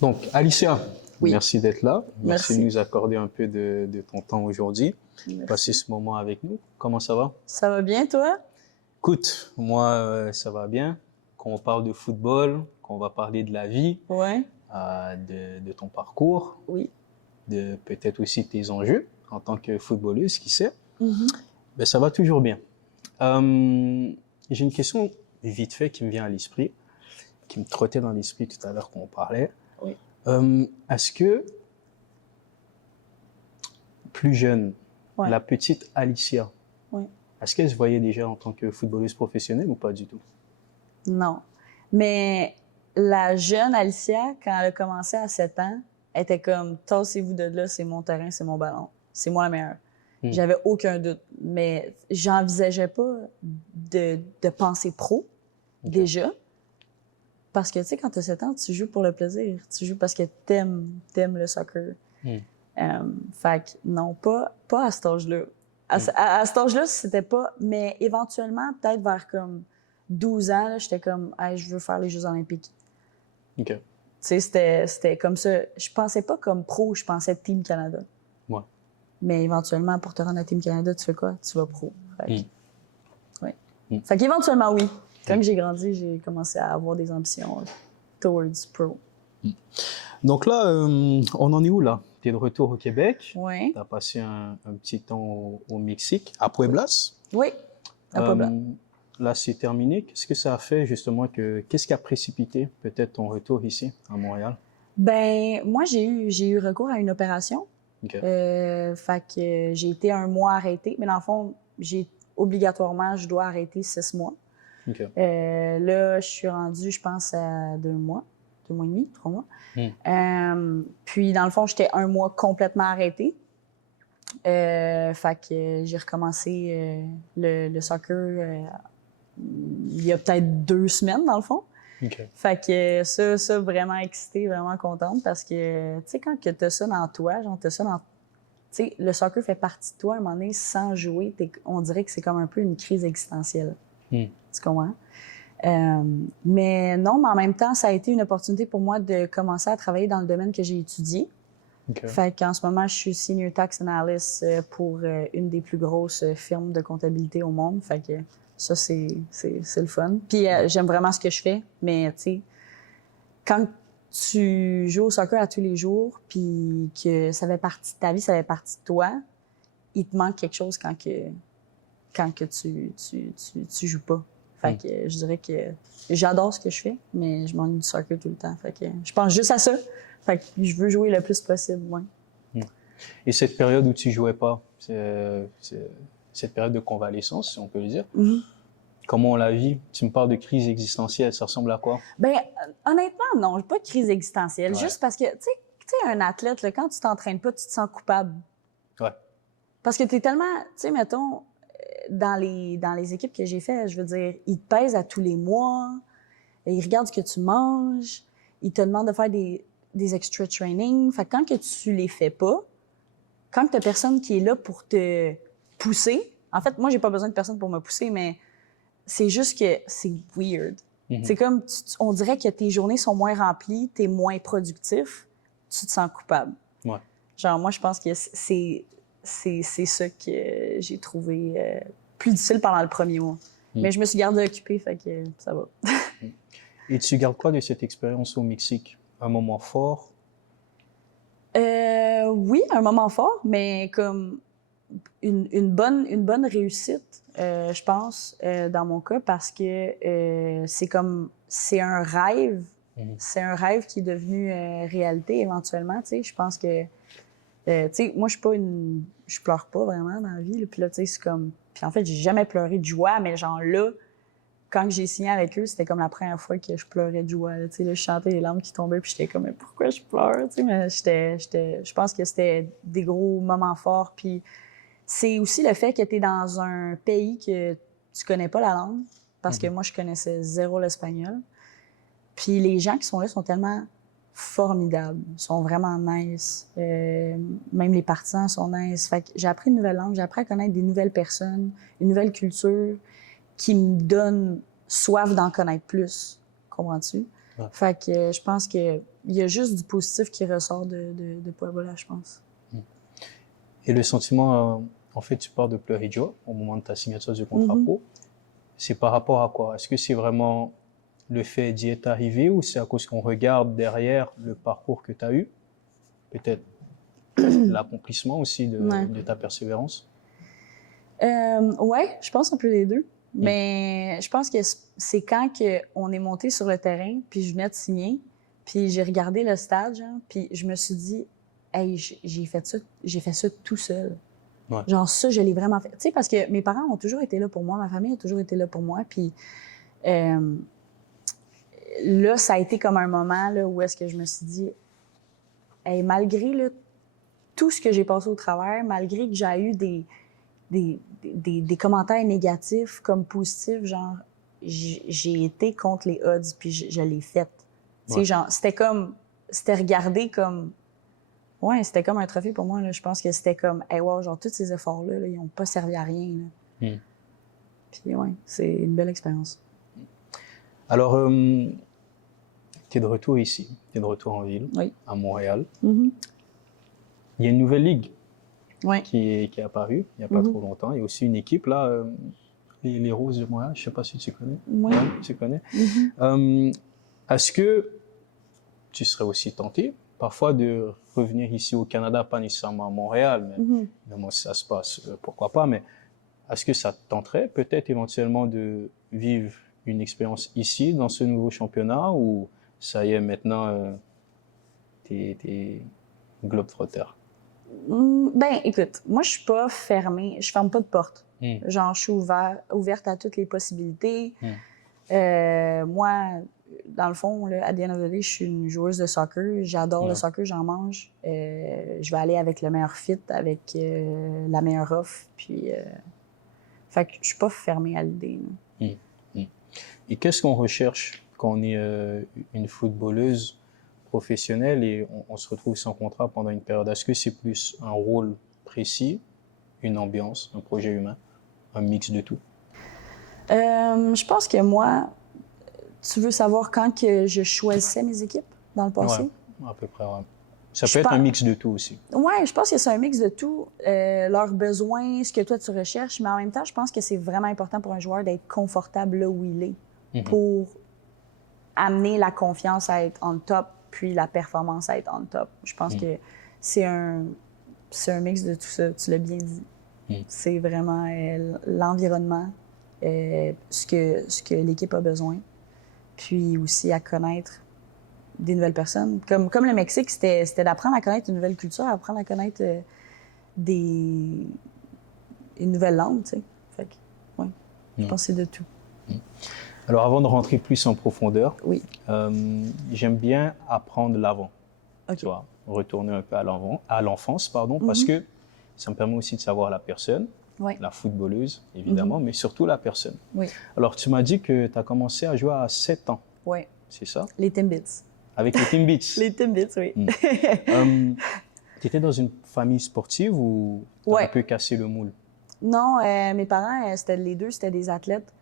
Donc, Alicia, Oui. merci d'être là. Merci de Merci. nous accorder un peu de ton temps aujourd'hui. Merci. Passer ce moment avec nous. Comment ça va? Ça va bien, toi? Écoute, moi, ça va bien. Quand on parle de football, quand on va parler de la vie, Ouais. de ton parcours, Oui. de peut-être aussi tes enjeux en tant que footballeuse, qui sait, Mhm. ben, ça va toujours bien. J'ai une question vite fait qui me vient à l'esprit, qui me trottait dans l'esprit tout à l'heure quand on parlait. Oui. Est-ce que, plus jeune, Ouais. la petite Alicia, Oui. est-ce qu'elle se voyait déjà en tant que footballeuse professionnelle ou pas du tout? Non. Mais la jeune Alicia, quand elle a commencé à 7 ans, elle était comme « Tassez-vous de là, c'est mon terrain, c'est mon ballon. C'est moi la meilleure. J'avais aucun doute. Mais j'envisageais pas de penser pro, déjà. Parce que, tu sais, quand tu as 7 ans, tu joues pour le plaisir. Tu joues parce que t'aimes le soccer. Fait que non, pas à cet âge-là. À cet âge-là, c'était pas... Mais éventuellement, peut-être vers comme 12 ans, j'étais comme hey, « je veux faire les Jeux olympiques. » OK. Tu sais, c'était comme ça. Je pensais pas comme pro, je pensais Team Canada. Ouais. Mais éventuellement, pour te rendre à Team Canada, tu fais quoi? Tu vas pro. Fait que, Mm. Fait qu'éventuellement, oui. Quand j'ai grandi, j'ai commencé à avoir des ambitions towards pro. Donc là, on en est où là? Tu es de retour au Québec. Oui. Tu as passé un petit temps au Mexique, à Pueblas. Oui, à Puebla. Là, c'est terminé. Qu'est-ce que ça a fait justement qu'est-ce qui a précipité peut-être ton retour ici, à Montréal? Ben, moi, j'ai eu recours à une opération. OK. Fait que j'ai été 1 mois arrêtée. Mais dans le fond, obligatoirement, je dois arrêter 6 mois. OK. Là, je suis rendue, je pense, à 2 mois. 2 mois et demi, 3 mois. Puis, dans le fond, j'étais 1 mois complètement arrêtée. Fait que j'ai recommencé le soccer il y a peut-être 2 semaines, dans le fond. OK. Fait que ça, vraiment excitée, vraiment contente parce que, tu sais, quand tu as ça dans toi, genre, tu as ça dans... Tu sais, le soccer fait partie de toi, à un moment donné, sans jouer, on dirait que c'est comme un peu une crise existentielle. Tu comprends? Mais non, mais en même temps, ça a été une opportunité pour moi de commencer à travailler dans le domaine que j'ai étudié. OK. Fait qu'en ce moment, je suis Senior Tax Analyst pour une des plus grosses firmes de comptabilité au monde. Fait que ça, c'est le fun. Puis j'aime vraiment ce que je fais, mais tu sais, quand tu joues au soccer à tous les jours, puis que ça fait partie de ta vie, ça fait partie de toi, il te manque quelque chose quand tu joues pas. Fait que je dirais que j'adore ce que je fais, mais je m'ennuie du soccer tout le temps. Fait que je pense juste à ça. Fait que je veux jouer le plus possible, ouais. Et cette période où tu jouais pas, cette période de convalescence, si on peut le dire, comment on la vit? Tu me parles de crise existentielle, ça ressemble à quoi? Ben, honnêtement, non, pas de crise existentielle. Ouais. Juste parce que, tu sais, un athlète, là, quand tu t'entraînes pas, tu te sens coupable. Ouais. Parce que t'es tellement, tu sais, mettons, dans les équipes que j'ai faites, je veux dire, ils te pèsent à tous les mois, ils regardent ce que tu manges, ils te demandent de faire des extra training. Fait que quand que tu les fais pas, quand t'as personne qui est là pour te pousser, en fait, moi, j'ai pas besoin de personne pour me pousser, mais c'est juste que c'est weird. C'est comme, on dirait que tes journées sont moins remplies, t'es moins productif, tu te sens coupable. Ouais. Genre, moi, je pense que c'est ça que j'ai trouvé plus difficile pendant le premier mois. Mais je me suis gardée occupée, fait que ça va. Et tu gardes quoi de cette expérience au Mexique? Un moment fort? Oui, un moment fort, mais comme une bonne réussite, je pense, dans mon cas, parce que c'est un rêve. C'est un rêve qui est devenu réalité éventuellement, tu sais. Je pense que, tu sais, moi, je pleure pas vraiment dans la vie, là. Puis là, tu sais, c'est comme... Puis en fait, j'ai jamais pleuré de joie, mais genre là, quand j'ai signé avec eux, c'était comme la première fois que je pleurais de joie. Là, je chantais les larmes qui tombaient, puis j'étais comme « Mais pourquoi je pleure? » Mais je pense que c'était des gros moments forts. Puis c'est aussi le fait que tu es dans un pays que tu connais pas la langue, parce que moi, je connaissais zéro l'espagnol. Puis les gens qui sont là sont tellement formidables. Ils sont vraiment nice. Même les partisans sont nice. Fait que j'ai appris une nouvelle langue, j'ai appris à connaître des nouvelles personnes, une nouvelle culture qui me donne soif d'en connaître plus. Comprends-tu? Ouais. Fait que je pense qu'il y a juste du positif qui ressort de Puebla, je pense. Et le sentiment, en fait, tu pars de pleurer de joie au moment de ta signature du contrat pro. C'est par rapport à quoi? Est-ce que c'est vraiment le fait d'y être arrivé ou c'est à cause qu'on regarde derrière le parcours que tu as eu? Peut-être l'accomplissement aussi de ta persévérance? Ouais, je pense un peu les deux. Mais je pense que c'est quand on est monté sur le terrain, puis je venais de signer, puis j'ai regardé le stade, genre, puis je me suis dit, hey, j'ai fait ça tout seul. Ouais. Genre ça, je l'ai vraiment fait. Tu sais, parce que mes parents ont toujours été là pour moi, ma famille a toujours été là pour moi, puis là, ça a été comme un moment là, où est-ce que je me suis dit, hey, malgré là, tout ce que j'ai passé au travers, malgré que j'ai eu des commentaires négatifs comme positifs, genre, j'ai été contre les odds, puis je l'ai fait. Tu sais, genre, c'était regardé comme... Ouais, c'était comme un trophée pour moi, là. Je pense que c'était comme, hey, wow, genre, tous ces efforts-là, là, ils n'ont pas servi à rien, là. Puis, ouais, c'est une belle expérience. Alors, tu es de retour ici, tu es de retour en ville, à Montréal. Il y a une nouvelle ligue qui est apparue il n'y a pas trop longtemps. Il y a aussi une équipe, là, les Roses de Montréal, je ne sais pas si tu connais. Oui. Ouais, tu connais. Est-ce que tu serais aussi tenté, parfois, de revenir ici au Canada, pas nécessairement à Montréal, mais évidemment, si ça se passe, pourquoi pas, mais est-ce que ça te tenterait peut-être éventuellement de vivre une expérience ici, dans ce nouveau championnat, ou ça y est, maintenant, t'es globetrotter? Ben, écoute, moi, je suis pas fermée. Je ferme pas de porte. Genre, je suis ouverte à toutes les possibilités. Moi, dans le fond, là, à the end of the day, je suis une joueuse de soccer. J'adore le soccer, j'en mange. Je vais aller avec le meilleur fit, avec la meilleure offre. Puis, fait que je suis pas fermée à l'idée. Et qu'est-ce qu'on recherche quand on est une footballeuse professionnelle et on se retrouve sans contrat pendant une période? Est-ce que c'est plus un rôle précis, une ambiance, un projet humain, un mix de tout? Je pense que moi, tu veux savoir quand que je choisissais mes équipes dans le passé? Ouais, à peu près, ouais. Ça peut être un mix de tout aussi. Ouais, je pense que c'est un mix de tout. Leurs besoins, ce que toi tu recherches, mais en même temps, je pense que c'est vraiment important pour un joueur d'être confortable là où il est pour amener la confiance à être on top, puis la performance à être on top. Je pense que c'est un mix de tout ça, tu l'as bien dit. C'est vraiment l'environnement, ce que l'équipe a besoin, puis aussi à connaître des nouvelles personnes. Comme le Mexique, c'était d'apprendre à connaître une nouvelle culture, apprendre à connaître une nouvelle langue, tu sais. Fait que, ouais, je pense que c'est de tout. Alors, avant de rentrer plus en profondeur, j'aime bien apprendre l'avant. Tu vois, retourner un peu à l'enfance, parce que ça me permet aussi de savoir la personne, la footballeuse, évidemment, mais surtout la personne. Alors, tu m'as dit que tu as commencé à jouer à 7 ans. Oui. C'est ça? Les Timbits. Avec les Timbits? Les Timbits, oui. Tu étais dans une famille sportive ou tu as un peu cassé le moule? Non, mes parents, les deux, c'était des athlètes.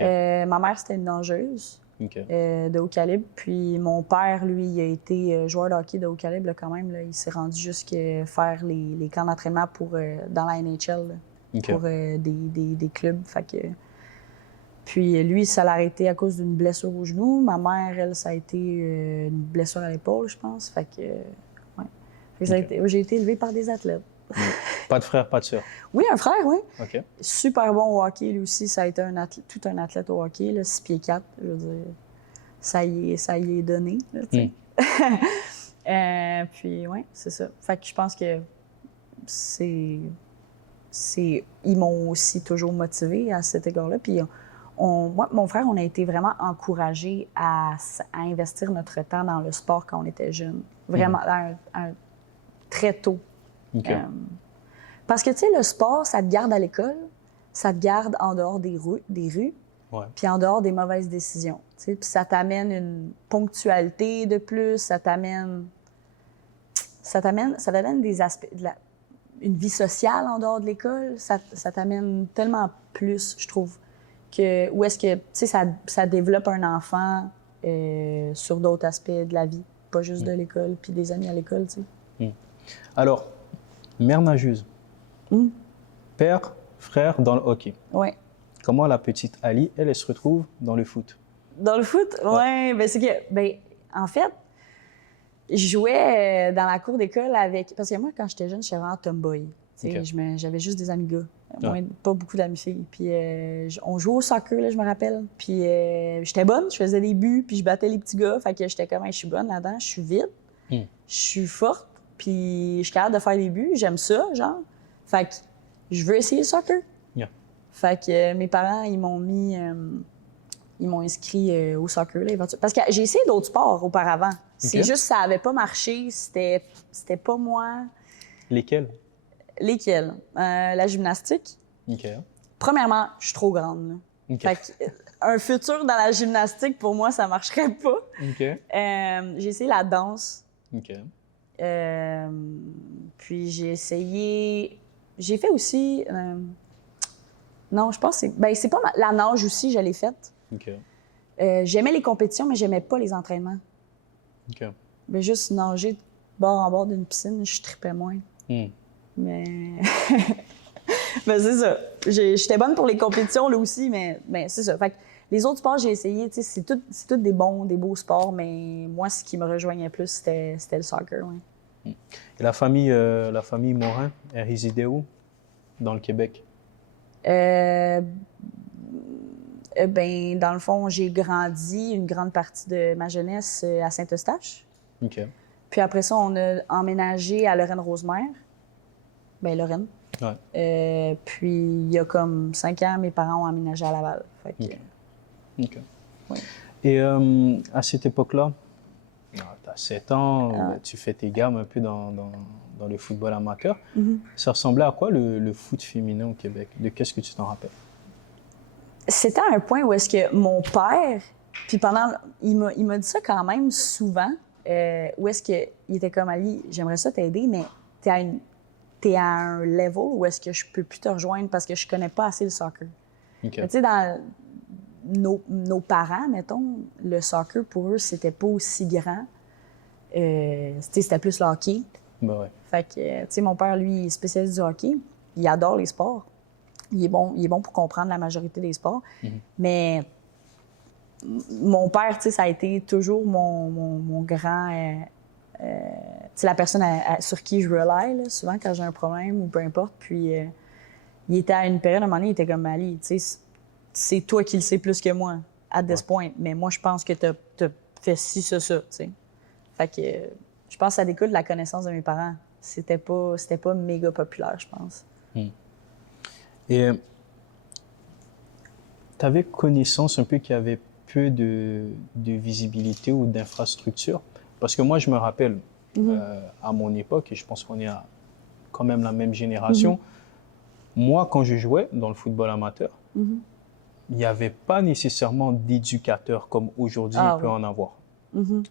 Ma mère, c'était une nageuse de haut calibre. Puis mon père, lui, il a été joueur de hockey de haut calibre là, quand même. Là. Il s'est rendu jusqu'à faire les camps d'entraînement dans la NHL là, pour des clubs. Fait que... Puis lui, ça l'a arrêté à cause d'une blessure au genou. Ma mère, elle, ça a été une blessure à l'épaule, je pense. Fait que, j'ai été élevée par des athlètes. Pas de frère, pas de sœur? Oui, un frère, oui. OK. Super bon au hockey, lui aussi. Ça a été tout un athlète au hockey, là, 6 pieds 4. Je veux dire, ça y est donné. Là, puis, oui, c'est ça. Fait que je pense que ils m'ont aussi toujours motivée à cet égard-là. Puis, moi, mon frère, on a été vraiment encouragés à investir notre temps dans le sport quand on était jeunes. Vraiment, très tôt. Parce que, tu sais, le sport, ça te garde à l'école, ça te garde en dehors des rues. puis en dehors des mauvaises décisions. Puis ça t'amène une ponctualité de plus, ça t'amène des aspects, une vie sociale en dehors de l'école, ça t'amène tellement plus, je trouve, où est-ce que, tu sais, ça développe un enfant sur d'autres aspects de la vie, pas juste de l'école, puis des amis à l'école, tu sais. Alors, mère nageuse, père, frère dans le hockey. Oui. Comment la petite Ali, elle se retrouve dans le foot? Dans le foot? Ouais, ben c'est que, ben, en fait, je jouais dans la cour d'école avec. Parce que moi, quand j'étais jeune, j'étais vraiment tomboy. Okay. J'avais juste des amis gars. Pas beaucoup d'amis filles. Puis on jouait au soccer, là, je me rappelle. Puis j'étais bonne, je faisais des buts, puis je battais les petits gars. Fait que j'étais comme, je suis bonne là-dedans, je suis vite, je suis forte, puis je suis capable de faire des buts, j'aime ça, genre. Fait que je veux essayer le soccer. Yeah. Fait que mes parents, ils m'ont inscrit au soccer, là, parce que j'ai essayé d'autres sports auparavant. C'est juste que ça n'avait pas marché, c'était pas moi. Lesquels? La gymnastique. Premièrement, je suis trop grande. Là. Fait que, un futur dans la gymnastique, pour moi, ça ne marcherait pas. J'ai essayé la danse. Puis j'ai fait aussi... non, je pense que c'est pas la nage aussi, je l'ai faite. J'aimais les compétitions, mais j'aimais pas les entraînements. Ben, juste nager de bord en bord d'une piscine, je tripais moins. Mais ben, c'est ça. J'étais bonne pour les compétitions là aussi, mais c'est ça. Fait que les autres sports que j'ai essayé, c'est tous des beaux sports, mais moi, ce qui me rejoignait plus, c'était le soccer. Ouais. Et la famille Morin, elle résidait où dans le Québec? Ben, dans le fond, j'ai grandi une grande partie de ma jeunesse à Saint-Eustache. Puis après ça, on a emménagé à Lorraine-Rosemère. Ben, Lorraine. Puis il y a comme 5 ans, mes parents ont emménagé à Laval. Fait que, ouais. Et à cette époque-là, tu as 7 ans, tu fais tes gammes un peu dans le football amateur. Ça ressemblait à quoi le foot féminin au Québec? De qu'est-ce que tu t'en rappelles? C'était un point où est-ce que mon père, puis il m'a dit ça quand même souvent, où est-ce qu'il était comme, Ali, j'aimerais ça t'aider, mais t'es à un level où est-ce que je peux plus te rejoindre parce que je connais pas assez le soccer. Tu sais, dans nos parents, mettons, le soccer, pour eux, c'était pas aussi grand. C'était plus le hockey. Ben ouais. Fait que, tu sais, mon père, lui, il est spécialiste du hockey. Il adore les sports. Il est bon pour comprendre la majorité des sports. Mais mon père, tu sais, ça a été toujours mon grand... tu sais, la personne sur qui je rely, là, souvent quand j'ai un problème ou peu importe. Puis il était à une période, à un moment donné, il était comme, Ali, tu sais, c'est toi qui le sais plus que moi, at this point. Mais moi, je pense que t'as fait ci, ça, tu sais. Fait que je pense que ça découle de la connaissance de mes parents. C'était pas méga populaire, je pense. Et tu avais connaissance un peu qu'il y avait peu de visibilité ou d'infrastructure? Parce que moi, je me rappelle, à mon époque, et je pense qu'on est quand même la même génération, moi, quand je jouais dans le football amateur, il n'y avait pas nécessairement d'éducateurs comme aujourd'hui il peut en avoir.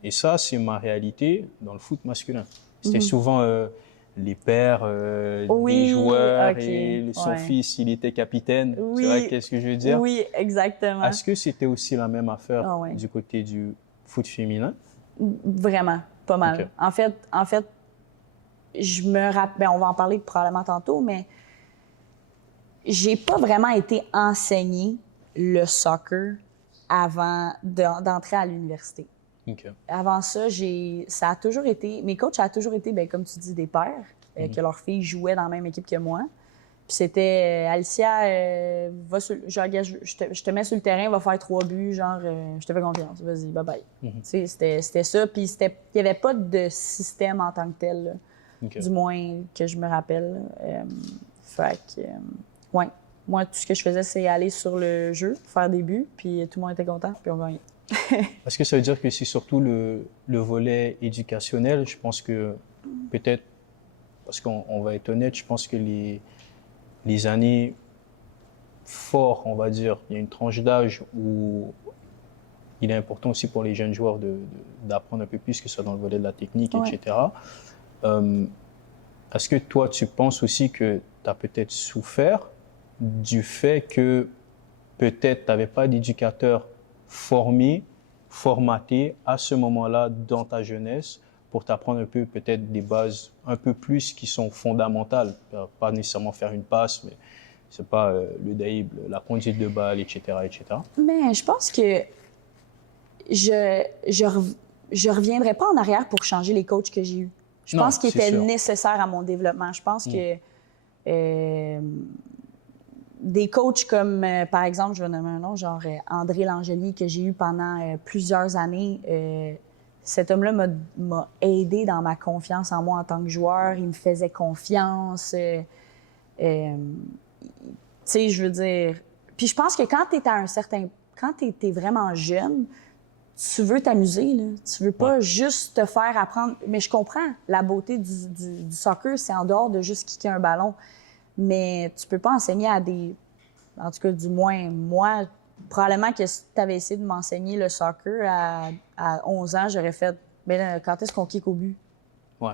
Et ça, c'est ma réalité dans le foot masculin. C'était souvent les pères des joueurs et son fils, il était capitaine. C'est vrai, qu'est-ce que je veux dire? Oui, exactement. Est-ce que c'était aussi la même affaire du côté du foot féminin? Vraiment, pas mal. En fait, je me rappelle, on va en parler probablement tantôt, mais j'ai pas vraiment été enseignée le soccer avant d'entrer à l'université. Avant ça, ça a toujours été... Mes coachs, ça a toujours été, comme tu dis, des pères, que leurs filles jouaient dans la même équipe que moi. Puis c'était Alicia, je te mets sur le terrain, va faire 3 buts, genre, je te fais confiance, vas-y, bye bye. C'était ça. Puis il n'y avait pas de système en tant que tel, là, du moins que je me rappelle. Fait que, ouais. Moi, tout ce que je faisais, c'est aller sur le jeu, faire des buts, puis tout le monde était content, puis on gagnait. Est-ce que ça veut dire que c'est surtout le volet éducationnel? Je pense que peut-être, parce qu'on va être honnête, je pense que les années fort, on va dire. Il y a une tranche d'âge où il est important aussi pour les jeunes joueurs d'apprendre un peu plus, que ce soit dans le volet de la technique, Ouais. etc. Est-ce que toi, tu penses aussi que tu as peut-être souffert du fait que peut-être tu n'avais pas d'éducateur formaté à ce moment-là dans ta jeunesse pour t'apprendre un peu peut-être des bases un peu plus qui sont fondamentales, pas nécessairement faire une passe, mais c'est pas le dribble, la conduite de balle, etc., etc. Mais je pense que je reviendrai pas en arrière pour changer les coachs que j'ai eus. Je Non, pense qu'ils c'est étaient sûr. nécessaires à mon développement. Je pense que des coachs comme, par exemple, je vais nommer un nom, genre André Langeli, que j'ai eu pendant plusieurs années. Cet homme-là m'a aidé dans ma confiance en moi en tant que joueur. Il me faisait confiance. Tu sais, je veux dire... Puis je pense que quand tu es à un certain... Quand tu es vraiment jeune, tu veux t'amuser, là. Tu veux pas juste te faire apprendre... Mais je comprends, la beauté du soccer, c'est en dehors de juste kicker un ballon. Mais tu peux pas enseigner à des... En tout cas, du moins, moi, probablement que si tu avais essayé de m'enseigner le soccer à 11 ans, j'aurais fait... Mais là, quand est-ce qu'on kick au but? Ouais.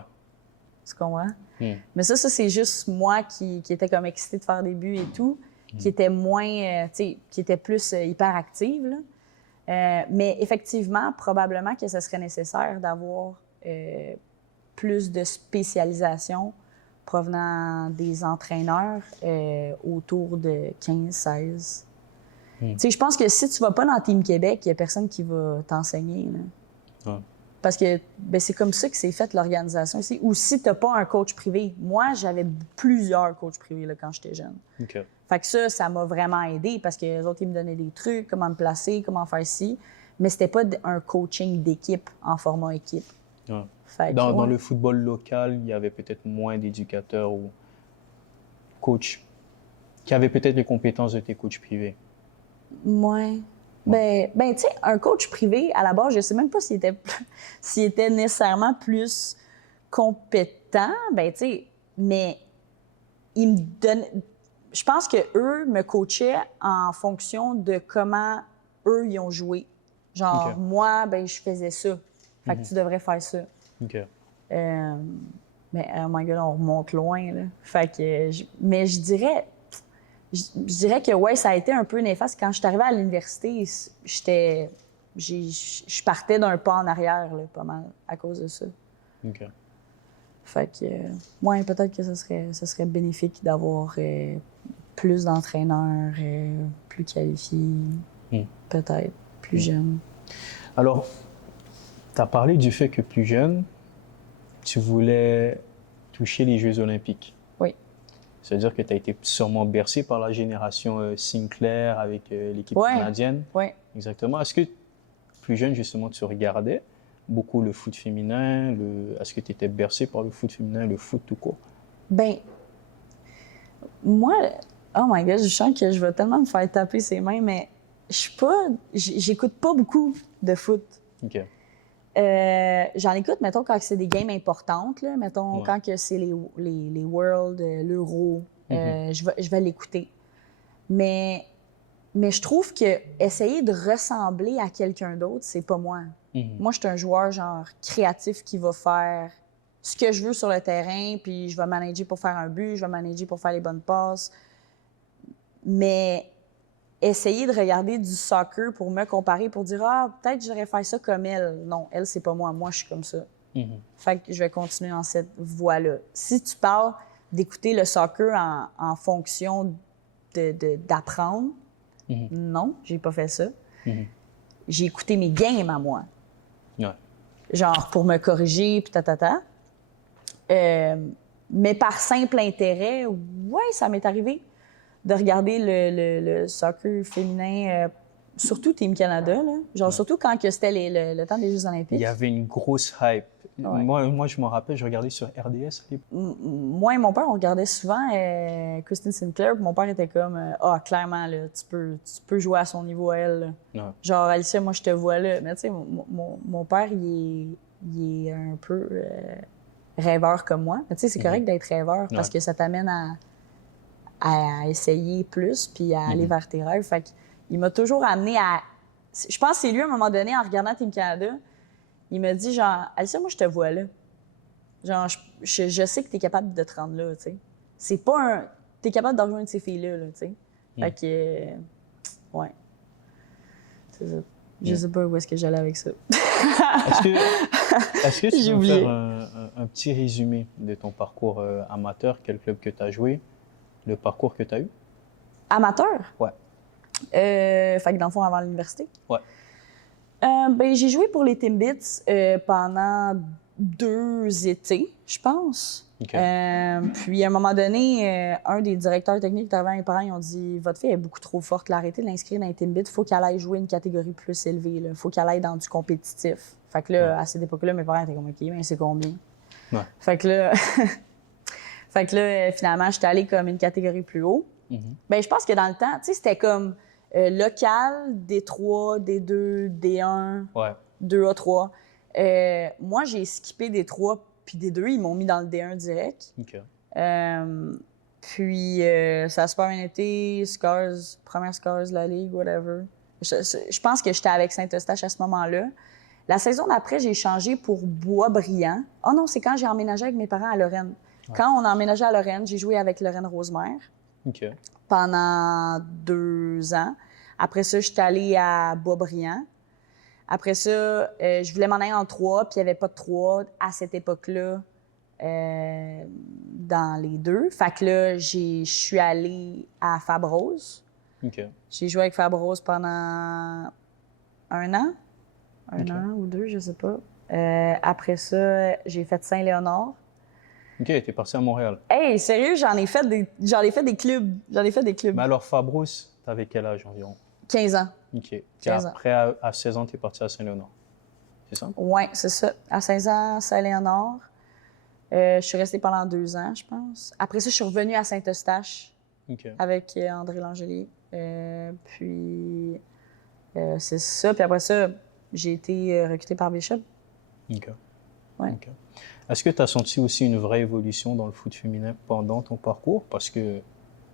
Tu comprends? Mais ça c'est juste moi qui était comme excitée de faire des buts et tout, qui était moins... tu sais, qui était plus hyperactive, là. Mais effectivement, probablement que ce serait nécessaire d'avoir plus de spécialisation provenant des entraîneurs autour de 15-16. Tu sais, je pense que si tu vas pas dans Team Québec, il y a personne qui va t'enseigner, là. Parce que c'est comme ça que c'est fait l'organisation ici. Ou si tu n'as pas un coach privé. Moi, j'avais plusieurs coachs privés là, quand j'étais jeune. OK. Fait que ça m'a vraiment aidé parce que les autres, ils me donnaient des trucs, comment me placer, comment faire ci. Mais c'était pas un coaching d'équipe en format équipe. Ouais. Fait que, Dans ouais. le football local, il y avait peut-être moins d'éducateurs ou coachs qui avaient peut-être les compétences de tes coachs privés. Ouais. Ben tu sais, un coach privé, à la base, je sais même pas s'il était nécessairement plus compétent, ben tu sais, mais il me donne... Je pense que eux me coachaient en fonction de comment eux, ils ont joué. Genre, OK. moi, ben je faisais ça. Fait que tu devrais faire ça. OK. Mais, oh my God, on remonte loin, là. Fait que... mais je dirais que, ouais, ça a été un peu néfaste. Quand je suis arrivée à l'université, je partais d'un pas en arrière, là, pas mal, à cause de ça. OK. Fait que, ouais, peut-être que ce serait bénéfique d'avoir plus d'entraîneurs plus qualifiés, peut-être, plus jeunes. Alors, tu as parlé du fait que plus jeune, tu voulais toucher les Jeux olympiques. Oui. C'est-à-dire que tu as été sûrement bercé par la génération Sinclair avec l'équipe canadienne. Oui. Exactement. Est-ce que plus jeune, justement, tu regardais beaucoup le foot féminin? Est-ce que tu étais bercé par le foot féminin, le foot tout court? Ben, moi, oh my God, je sens que je vais tellement me faire taper ses mains, mais j'écoute pas beaucoup de foot. OK. J'en écoute, mettons, quand c'est des games importantes, là, mettons, quand que c'est les Worlds, l'Euro, je vais l'écouter. Mais je trouve que essayer de ressembler à quelqu'un d'autre, c'est pas moi. Moi, je suis un joueur, genre, créatif qui va faire ce que je veux sur le terrain, puis je vais manager pour faire un but, je vais manager pour faire les bonnes passes. Mais essayer de regarder du soccer pour me comparer, pour dire « Ah, peut-être j'aurais fait ça comme elle. » Non, elle, c'est pas moi. Moi, je suis comme ça. Fait que je vais continuer dans cette voie-là. Si tu parles d'écouter le soccer en fonction d'apprendre, non, j'ai pas fait ça. J'ai écouté mes games à moi. Ouais. Genre pour me corriger, puis tatata. Mais par simple intérêt, ouais, ça m'est arrivé de regarder le soccer féminin, surtout Team Canada, là. Genre surtout quand que c'était le temps des Jeux olympiques. Il y avait une grosse hype. Ouais. Moi, je me rappelle, je regardais sur RDS. Moi et mon père, on regardait souvent Christine Sinclair, puis mon père était comme clairement, là, tu peux jouer à son niveau à elle. Ouais. Genre, Alicia, moi, je te vois là. Mais tu sais, mon père, il est un peu rêveur comme moi. Mais tu sais, c'est correct d'être rêveur parce que ça t'amène à essayer plus puis à aller vers tes rêves. Fait qu'il m'a toujours amené à... Je pense que c'est lui, à un moment donné, en regardant Team Canada, il m'a dit genre, Alicia, moi, je te vois là. Genre, je sais que t'es capable de te rendre là, tu sais. C'est pas un... T'es capable de rejoindre ces filles-là, tu sais. Fait que... ouais. C'est ça. Je sais pas où est-ce que j'allais avec ça. Est-ce que tu J'ai peux me oublié. faire un petit résumé de ton parcours amateur, quel club que tu as joué, le parcours que tu as eu? Amateur? Ouais. Fait que dans le fond, avant l'université? Ouais. Ben, j'ai joué pour les Timbits pendant 2 étés, je pense. OK. Puis à un moment donné, un des directeurs techniques qui arrivé à mes parents, ils ont dit « Votre fille est beaucoup trop forte, l'arrêtez de l'inscrire dans les Timbits, il faut qu'elle aille jouer une catégorie plus élevée, il faut qu'elle aille dans du compétitif. » Fait que là, à cette époque-là, mes parents étaient comme « OK, mais c'est combien? » Ouais. Fait que là, finalement, j'étais allée comme une catégorie plus haut. Ben, je pense que dans le temps, tu sais, c'était comme local, D3, D2, D1, Ouais. 2A3. Moi, j'ai skippé D3 puis D2. Ils m'ont mis dans le D1 direct. OK. Puis, ça a super bien été. Scars, première Scars de la Ligue, whatever. Je pense que j'étais avec Saint-Eustache à ce moment-là. La saison d'après, j'ai changé pour Boisbriand. Oh non, c'est quand j'ai emménagé avec mes parents à Lorraine. Ouais. Quand on a emménagé à Lorraine, j'ai joué avec Lorraine Rosemère. OK. Pendant 2 ans. Après ça, j'étais allée à Boisbriand. Après ça, je voulais m'en aller en 3, puis il n'y avait pas de 3 à cette époque-là dans les 2. Fait que là, je suis allée à Fabrose. OK. J'ai joué avec Fabrose pendant 1 an. Un an ou 2, je sais pas. Après ça, j'ai fait Saint-Léonard. OK, t'es parti à Montréal. Hey, sérieux, j'en ai fait des clubs. Mais alors, Fabrous, t'avais quel âge environ? 15 ans. OK. Et 15 après, à 16 ans, t'es parti à Saint-Léonard. C'est ça? Oui, c'est ça. À 16 ans, Saint-Léonard. Je suis restée pendant 2 ans, je pense. Après ça, je suis revenue à Saint-Eustache avec André Langelier. Puis, c'est ça. Puis après ça, j'ai été recrutée par Bishop. OK. Ouais. OK. Est-ce que tu as senti aussi une vraie évolution dans le foot féminin pendant ton parcours? Parce que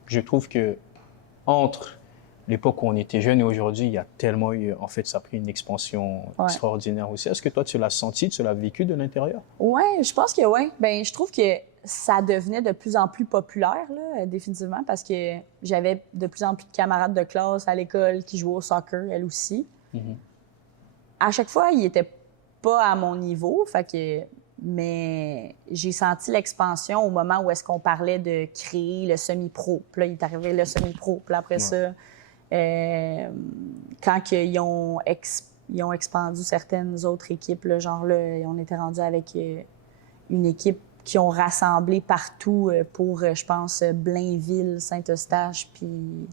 je trouve que entre l'époque où on était jeune et aujourd'hui, il y a tellement eu... En fait, ça a pris une expansion extraordinaire aussi. Est-ce que toi, tu l'as senti, tu l'as vécu de l'intérieur? Oui, je pense que oui. Bien, je trouve que ça devenait de plus en plus populaire, là, définitivement, parce que j'avais de plus en plus de camarades de classe à l'école qui jouaient au soccer, elles aussi. À chaque fois, ils n'étaient pas à mon niveau, mais j'ai senti l'expansion au moment où est-ce qu'on parlait de créer le semi-pro. Puis là, il est arrivé le semi-pro. Puis après ça, quand ils ont expandu certaines autres équipes, là, genre là, on était rendu avec une équipe qui ont rassemblé partout pour, je pense, Blainville, Saint-Eustache, puis...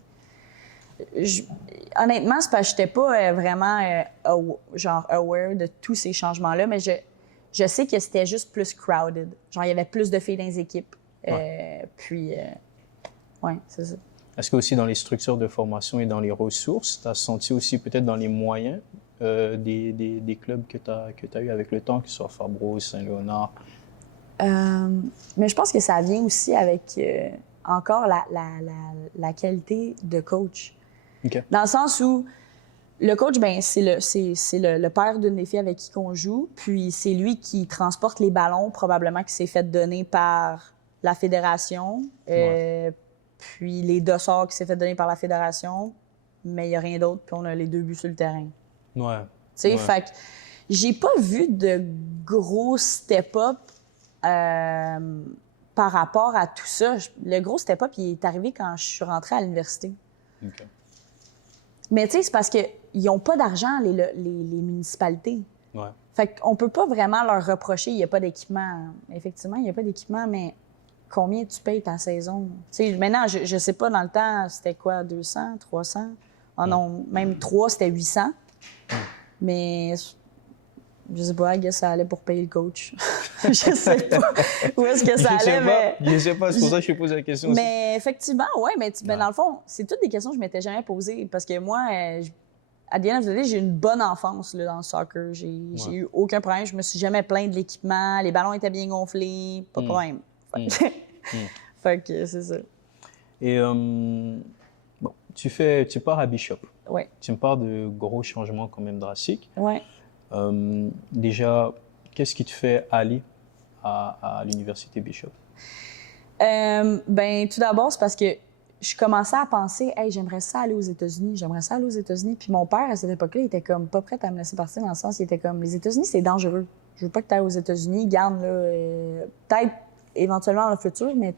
Honnêtement, c'est parce que j'étais pas vraiment aware de tous ces changements-là, mais je sais que c'était juste plus crowded. Genre, il y avait plus de filles dans les équipes. Puis, c'est ça. Est-ce que aussi dans les structures de formation et dans les ressources, tu as senti aussi peut-être dans les moyens des clubs que tu as eu avec le temps, que ce soit Fabrose, Saint-Léonard? Mais je pense que ça vient aussi avec encore la qualité de coach. Okay. Dans le sens où le coach, ben, c'est le père d'une des filles avec qui on joue, puis c'est lui qui transporte les ballons, probablement qui s'est fait donner par la fédération, puis les dossards qui s'est fait donner par la fédération, mais il n'y a rien d'autre, puis on a les 2 buts sur le terrain. Ouais. Tu sais, fait que j'ai pas vu de gros step-up par rapport à tout ça. Le gros step-up, il est arrivé quand je suis rentrée à l'université. Okay. Mais tu sais, c'est parce qu'ils n'ont pas d'argent, les municipalités. Ouais. Fait qu'on peut pas vraiment leur reprocher, il n'y a pas d'équipement. Effectivement, il n'y a pas d'équipement, mais combien tu payes ta saison? Tu sais, maintenant, je sais pas, dans le temps, c'était quoi, 200, 300? Oh non, même 3, c'était 800. Mais je sais pas, I guess ça allait pour payer le coach. Je sais pas où est-ce que ça allait, mais... Je sais pas, c'est pour ça que je te pose la question aussi. Mais effectivement, oui, mais dans le fond, c'est toutes des questions que je m'étais jamais posées. Parce que moi, à the end of the day, j'ai une bonne enfance là, dans le soccer. J'ai eu aucun problème. Je me suis jamais plaint de l'équipement. Les ballons étaient bien gonflés. Pas de problème. Fait que c'est ça. Et bon, tu pars à Bishop. Ouais. Tu me parles de gros changements quand même drastiques. Ouais. Déjà, qu'est-ce qui te fait aller à l'université Bishop? Ben, tout d'abord, c'est parce que je commençais à penser, hey, j'aimerais ça aller aux États-Unis, j'aimerais ça aller aux États-Unis. Puis mon père, à cette époque-là, il était comme pas prêt à me laisser partir dans le sens, il était comme, les États-Unis, c'est dangereux. Je veux pas que tu ailles aux États-Unis, garde, là, peut-être éventuellement dans le futur, mais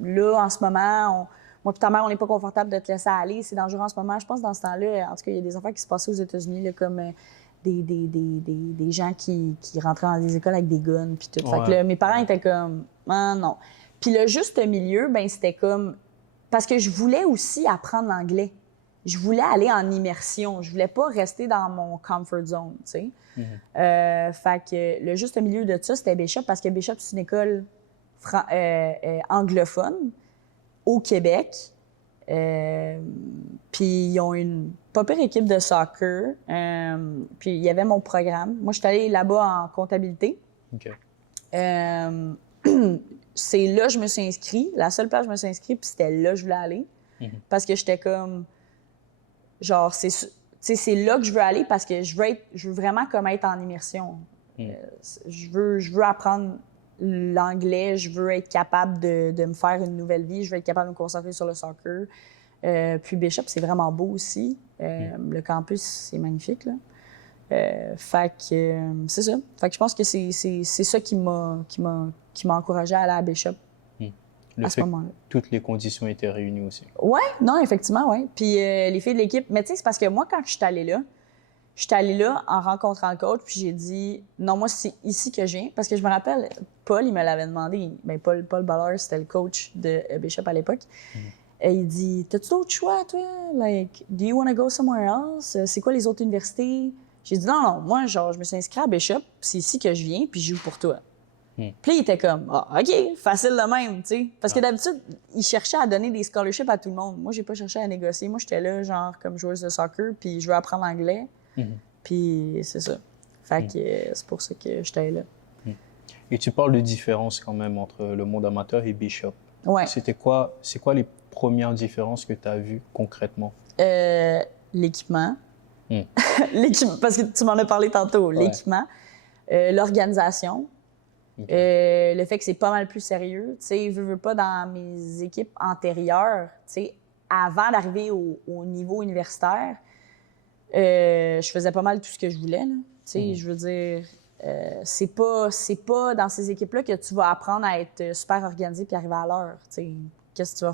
là, en ce moment, moi et ta mère, on n'est pas confortable de te laisser aller, c'est dangereux en ce moment. Je pense que dans ce temps-là, en tout cas, il y a des affaires qui se passaient aux États-Unis, là, comme des gens qui rentraient dans des écoles avec des guns, puis tout. Ouais. Fait que là, mes parents étaient comme, ah non. Puis le juste milieu, ben c'était comme, parce que je voulais aussi apprendre l'anglais. Je voulais aller en immersion. Je voulais pas rester dans mon comfort zone, tu sais. Fait que le juste milieu de ça, c'était Bishop, parce que Bishop, c'est une école anglophone au Québec. Puis ils ont une pas pire équipe de soccer. Puis il y avait mon programme. Moi, je suis allée là-bas en comptabilité. OK. C'est là que je me suis inscrite. La seule place où je me suis inscrite, puis c'était là que je voulais aller. Parce que j'étais comme... Genre, c'est là que je veux aller parce que je veux vraiment comme être en immersion. Je veux apprendre l'anglais, je veux être capable de me faire une nouvelle vie, je veux être capable de me concentrer sur le soccer. Puis Bishop, c'est vraiment beau aussi. Le campus, c'est magnifique, là. Fait que c'est ça. Fait que je pense que c'est ça qui m'a encouragé à aller à Bishop à ce moment-là. Toutes les conditions étaient réunies aussi. Ouais, non, effectivement, ouais. Puis les filles de l'équipe, mais tu sais, c'est parce que moi, quand je suis allée là en rencontrant le coach, puis j'ai dit, non, moi, c'est ici que je viens. Parce que je me rappelle, Paul, il me l'avait demandé, ben Paul Ballard, c'était le coach de Bishop à l'époque. Et il dit, t'as-tu d'autres choix, toi? Like, do you want to go somewhere else? C'est quoi les autres universités? J'ai dit, non, moi, genre, je me suis inscrite à Bishop, c'est ici que je viens, puis je joue pour toi. Puis là, il était comme, ah, OK, facile de même, tu sais. Parce que d'habitude, il cherchait à donner des scholarships à tout le monde. Moi, j'ai pas cherché à négocier. Moi, j'étais là, genre, comme joueuse de soccer, puis je veux apprendre l'anglais. Puis c'est ça. Fait que c'est pour ça que j'étais là. Et tu parles de différence quand même entre le monde amateur et Bishop. Ouais. C'est quoi les premières différences que tu as vues concrètement? L'équipement. Parce que tu m'en as parlé tantôt. Ouais. L'équipement. L'organisation. Okay. Le fait que c'est pas mal plus sérieux. Tu sais, je veux pas dans mes équipes antérieures, tu sais, avant d'arriver au niveau universitaire, je faisais pas mal tout ce que je voulais, là. Tu sais, je veux dire, c'est pas dans ces équipes-là que tu vas apprendre à être super organisé puis arriver à l'heure. Tu sais, qu'est-ce que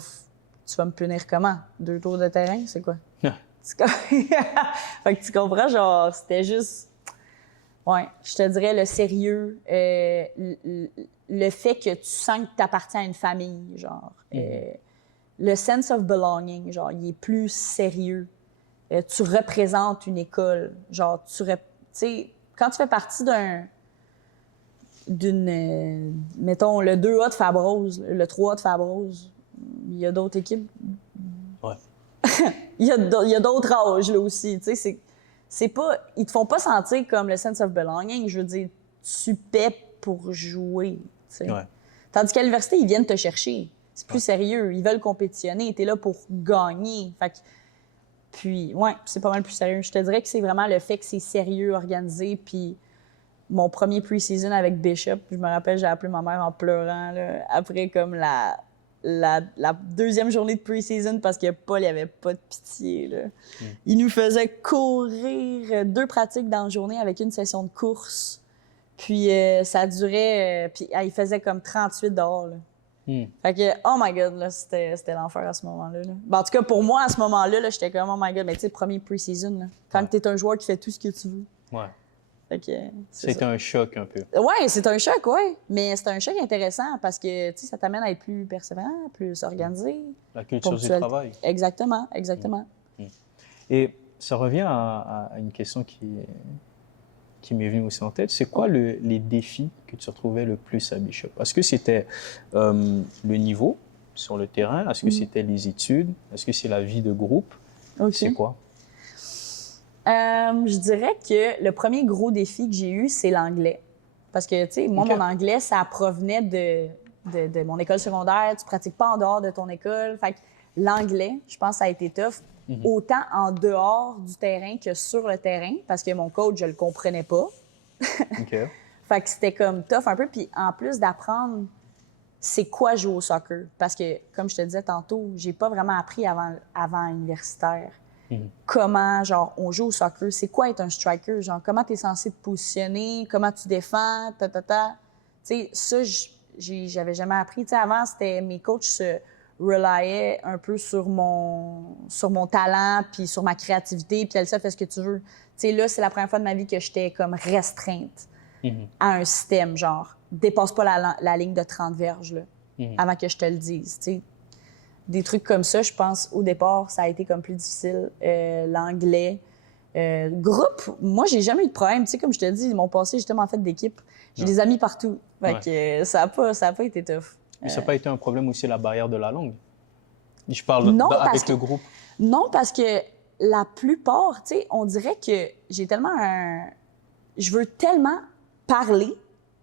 tu vas me punir comment? 2 tours de terrain, c'est quoi? Fait que tu comprends, genre, c'était juste... Ouais, je te dirais le sérieux, le fait que tu sens que tu appartiens à une famille, genre. Le sense of belonging, genre, il est plus sérieux. Tu représentes une école, genre, tu sais, quand tu fais partie mettons, le 2A de Fabrose, le 3A de Fabrose, il y a d'autres équipes. Ouais. Il y a d'autres âges, là, aussi, tu sais, c'est pas... Ils te font pas sentir comme le sense of belonging. Je veux dire, tu paies pour jouer, tu sais. Ouais. Tandis qu'à l'université, ils viennent te chercher. C'est plus sérieux. Ils veulent compétitionner. T'es là pour gagner. Fait que... Puis, ouais, c'est pas mal plus sérieux. Je te dirais que c'est vraiment le fait que c'est sérieux, organisé. Puis mon premier pre-season avec Bishop, je me rappelle, j'ai appelé ma mère en pleurant, là, après comme la deuxième journée de pre-season parce que Paul, il avait pas de pitié, là. Il nous faisait courir 2 pratiques dans la journée avec une session de course. Puis ça durait... puis il faisait comme 38 dehors, là. Fait que, oh my God, là, c'était l'enfer à ce moment-là. Là. Ben, en tout cas, pour moi, à ce moment-là, là, j'étais comme, oh my God, mais tu sais, premier pre-season, là, quand t'es un joueur qui fait tout ce que tu veux. Ouais. Fait que, c'est un choc un peu. Ouais, c'est un choc, ouais. Mais c'est un choc intéressant parce que, tu sais, ça t'amène à être plus persévérant, plus organisé. La culture du travail. Exactement. Et ça revient à une question qui m'est venue aussi en tête. C'est quoi les défis que tu retrouvais le plus à Bishop? Est-ce que c'était le niveau sur le terrain? Est-ce que c'était les études? Est-ce que c'est la vie de groupe? Okay. C'est quoi? Je dirais que le premier gros défi que j'ai eu, c'est l'anglais. Parce que, tu sais, moi, mon anglais, ça provenait de mon école secondaire. Tu pratiques pas en dehors de ton école. Fait que l'anglais, je pense que ça a été tough, autant en dehors du terrain que sur le terrain, parce que mon coach, je le comprenais pas. OK. Fait que c'était comme tough un peu. Puis en plus d'apprendre c'est quoi jouer au soccer. Parce que, comme je te disais tantôt, j'ai pas vraiment appris avant universitaire. Comment, genre, on joue au soccer. C'est quoi être un striker? Genre, comment t'es censé te positionner? Comment tu défends? Tu sais, ça, j'avais jamais appris. Tu sais, avant, mes coachs se relayaient un peu sur mon talent puis sur ma créativité. Puis elle, ça, fais ce que tu veux. Tu sais, là, c'est la première fois de ma vie que j'étais comme restreinte à un système, genre, dépasse pas la ligne de 30 verges, là, avant que je te le dise, tu sais. Des trucs comme ça, je pense, au départ, ça a été comme plus difficile. L'anglais. Groupe, moi, j'ai jamais eu de problème. Tu sais, comme je te dis, mon passé, j'ai tellement fait d'équipe. J'ai des amis partout. Fait que ça a pas été tough. Mais ça n'a pas été un problème aussi, la barrière de la langue? Je parle avec le groupe. Non, parce que la plupart, tu sais, on dirait que j'ai tellement je veux tellement parler.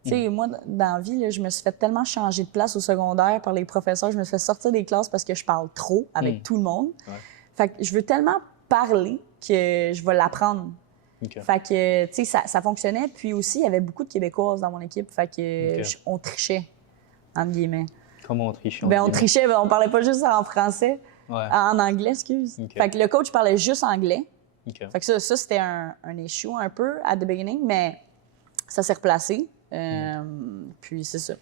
Tu sais, moi, dans la vie, là, je me suis fait tellement changer de place au secondaire par les professeurs. Je me suis fait sortir des classes parce que je parle trop avec tout le monde. Ouais. Fait que je veux tellement parler que je vais l'apprendre. Okay. Fait que, tu sais, ça fonctionnait. Puis aussi, il y avait beaucoup de Québécoises dans mon équipe. Fait que on trichait, entre guillemets. Comment on trichait? On trichait, on parlait pas juste en français. Ouais. En anglais, excuse. Okay. Fait que le coach parlait juste anglais. Okay. Fait que ça c'était un issue un peu at the beginning, mais ça s'est replacé. Puis c'est ça.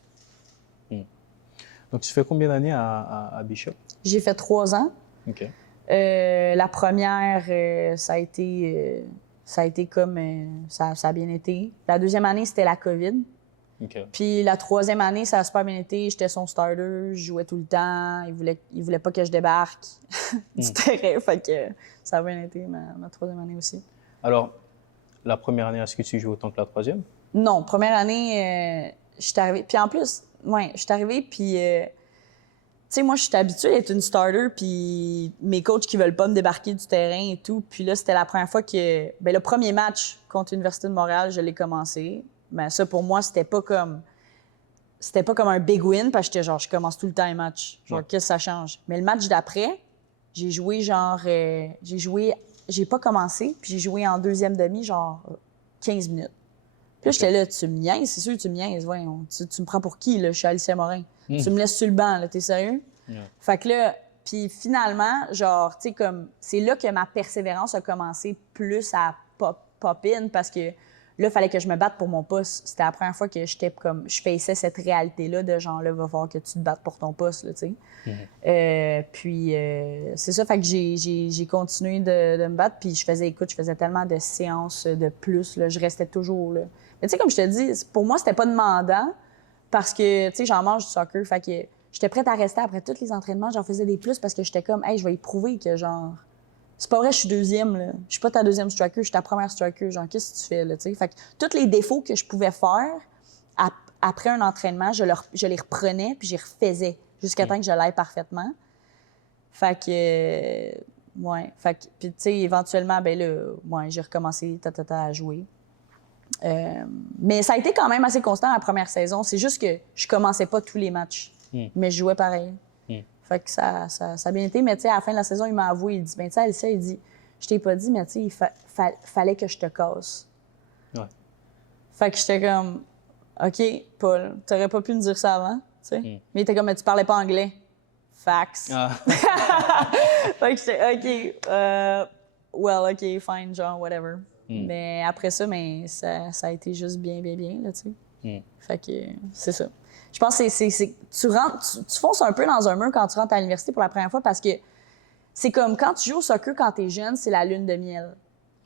Donc, tu fais combien d'années à Bishop? J'ai fait 3 ans. OK. La première, ça a été comme... ça a bien été. La deuxième année, c'était la COVID. Okay. Puis la troisième année, ça a super bien été. J'étais son starter, je jouais tout le temps. Il voulait pas que je débarque du terrain. Fait que ça a bien été ma troisième année aussi. Alors, la première année, est-ce que tu joues autant que la troisième? Non, première année, je suis arrivée. Puis en plus, ouais, je suis arrivée, puis... tu sais, moi, je suis habituée d'être une starter, puis mes coachs qui veulent pas me débarquer du terrain et tout. Puis là, c'était la première fois que... Bien, le premier match contre l'Université de Montréal, je l'ai commencé. Mais ça, pour moi, c'était pas comme un big win, parce que j'étais genre, je commence tout le temps un match. Genre, qu'est-ce que ça change? Mais le match d'après, j'ai joué genre... J'ai pas commencé, puis j'ai joué en deuxième demi, genre 15 minutes. Puis là, j'étais là, tu me niaises, c'est sûr que tu me niaises, voyons. Tu me prends pour qui, là? Je suis Alicia Morin. Tu me laisses sur le banc, là, t'es sérieux? Fait que là, puis finalement, genre, tu sais, comme, c'est là que ma persévérance a commencé plus à pop-in, parce que là, il fallait que je me batte pour mon poste. C'était la première fois que j'étais comme, je faisais cette réalité-là de genre, là, va falloir que tu te battes pour ton poste, là, tu sais. Puis, c'est ça, fait que j'ai continué de me battre, puis je faisais tellement de séances de plus, là, je restais toujours, là. Mais tu sais, comme je te dis, pour moi, c'était pas demandant, parce que, tu sais, j'en mange du soccer, fait que j'étais prête à rester après tous les entraînements, j'en faisais des plus parce que j'étais comme, hey, je vais y prouver que, genre, c'est pas vrai, je suis deuxième, là. Je suis pas ta deuxième striker, je suis ta première striker. Genre, qu'est-ce que tu fais, là, tu sais? Fait que tous les défauts que je pouvais faire après un entraînement, je les reprenais puis j'y refaisais jusqu'à temps que je l'aille parfaitement. Fait que, ouais. Fait que, puis, tu sais, éventuellement, ben là, ouais, j'ai recommencé à jouer. Mais ça a été quand même assez constant la première saison. C'est juste que je commençais pas tous les matchs, mais je jouais pareil. Fait que ça a bien été, mais tu sais, à la fin de la saison, il m'a avoué, il dit, ben tu sais, Alicia, il dit, je t'ai pas dit, mais tu sais, il fallait que je te casse. Ouais. Fait que j'étais comme, OK, Paul, t'aurais pas pu me dire ça avant, tu sais. Mais il était comme, mais tu parlais pas anglais. Fax. Ah. Fait que j'étais, OK, well, OK, fine, genre, whatever. Mais après ça, mais ça a été juste bien, là, tu sais. Fait que c'est ça. Je pense que tu fonces un peu dans un mur quand tu rentres à l'université pour la première fois, parce que c'est comme quand tu joues au soccer quand t'es jeune, c'est la lune de miel.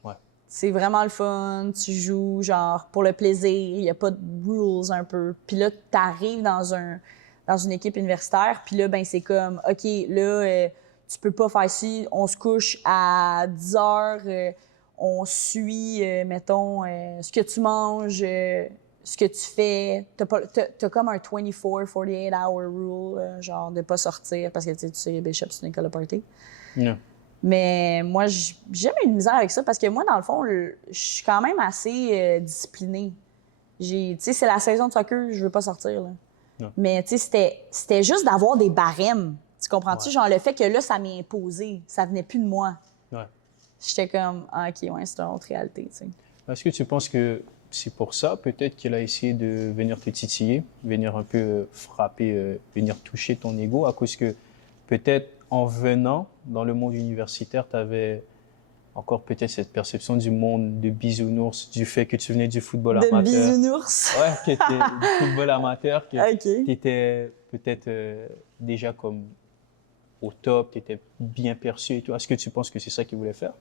Ouais. C'est vraiment le fun, tu joues genre pour le plaisir, il y a pas de rules un peu. Puis là, t'arrives dans une équipe universitaire, puis là, ben c'est comme, OK, là, tu peux pas faire ci, on se couche à 10 heures, on suit, mettons, ce que tu manges, ce que tu fais. T'as comme un 24-48-hour rule, genre de pas sortir, parce que tu sais, Bishop, c'est une école de party. Yeah. Mais moi, j'ai jamais eu de misère avec ça, parce que moi, dans le fond, je suis quand même assez disciplinée. Tu sais, c'est la saison de soccer, je veux pas sortir, là. Yeah. Mais tu sais, c'était juste d'avoir des barèmes. Tu comprends-tu? Genre, le fait que là, ça m'est imposé, ça venait plus de moi. Ouais. J'étais comme, ah, OK, ouais, c'est une autre réalité, tu sais. Est-ce que tu penses que c'est pour ça, peut-être qu'il a essayé de venir te titiller, venir un peu frapper, venir toucher ton ego, à cause que peut-être en venant dans le monde universitaire, tu avais encore peut-être cette perception du monde de bisounours, du fait que tu venais du football amateur. De bisounours. Ouais, que tu du football amateur, que OK. tu étais peut-être déjà comme au top, tu étais bien perçu et tout. Est-ce que tu penses que c'est ça qu'il voulait faire?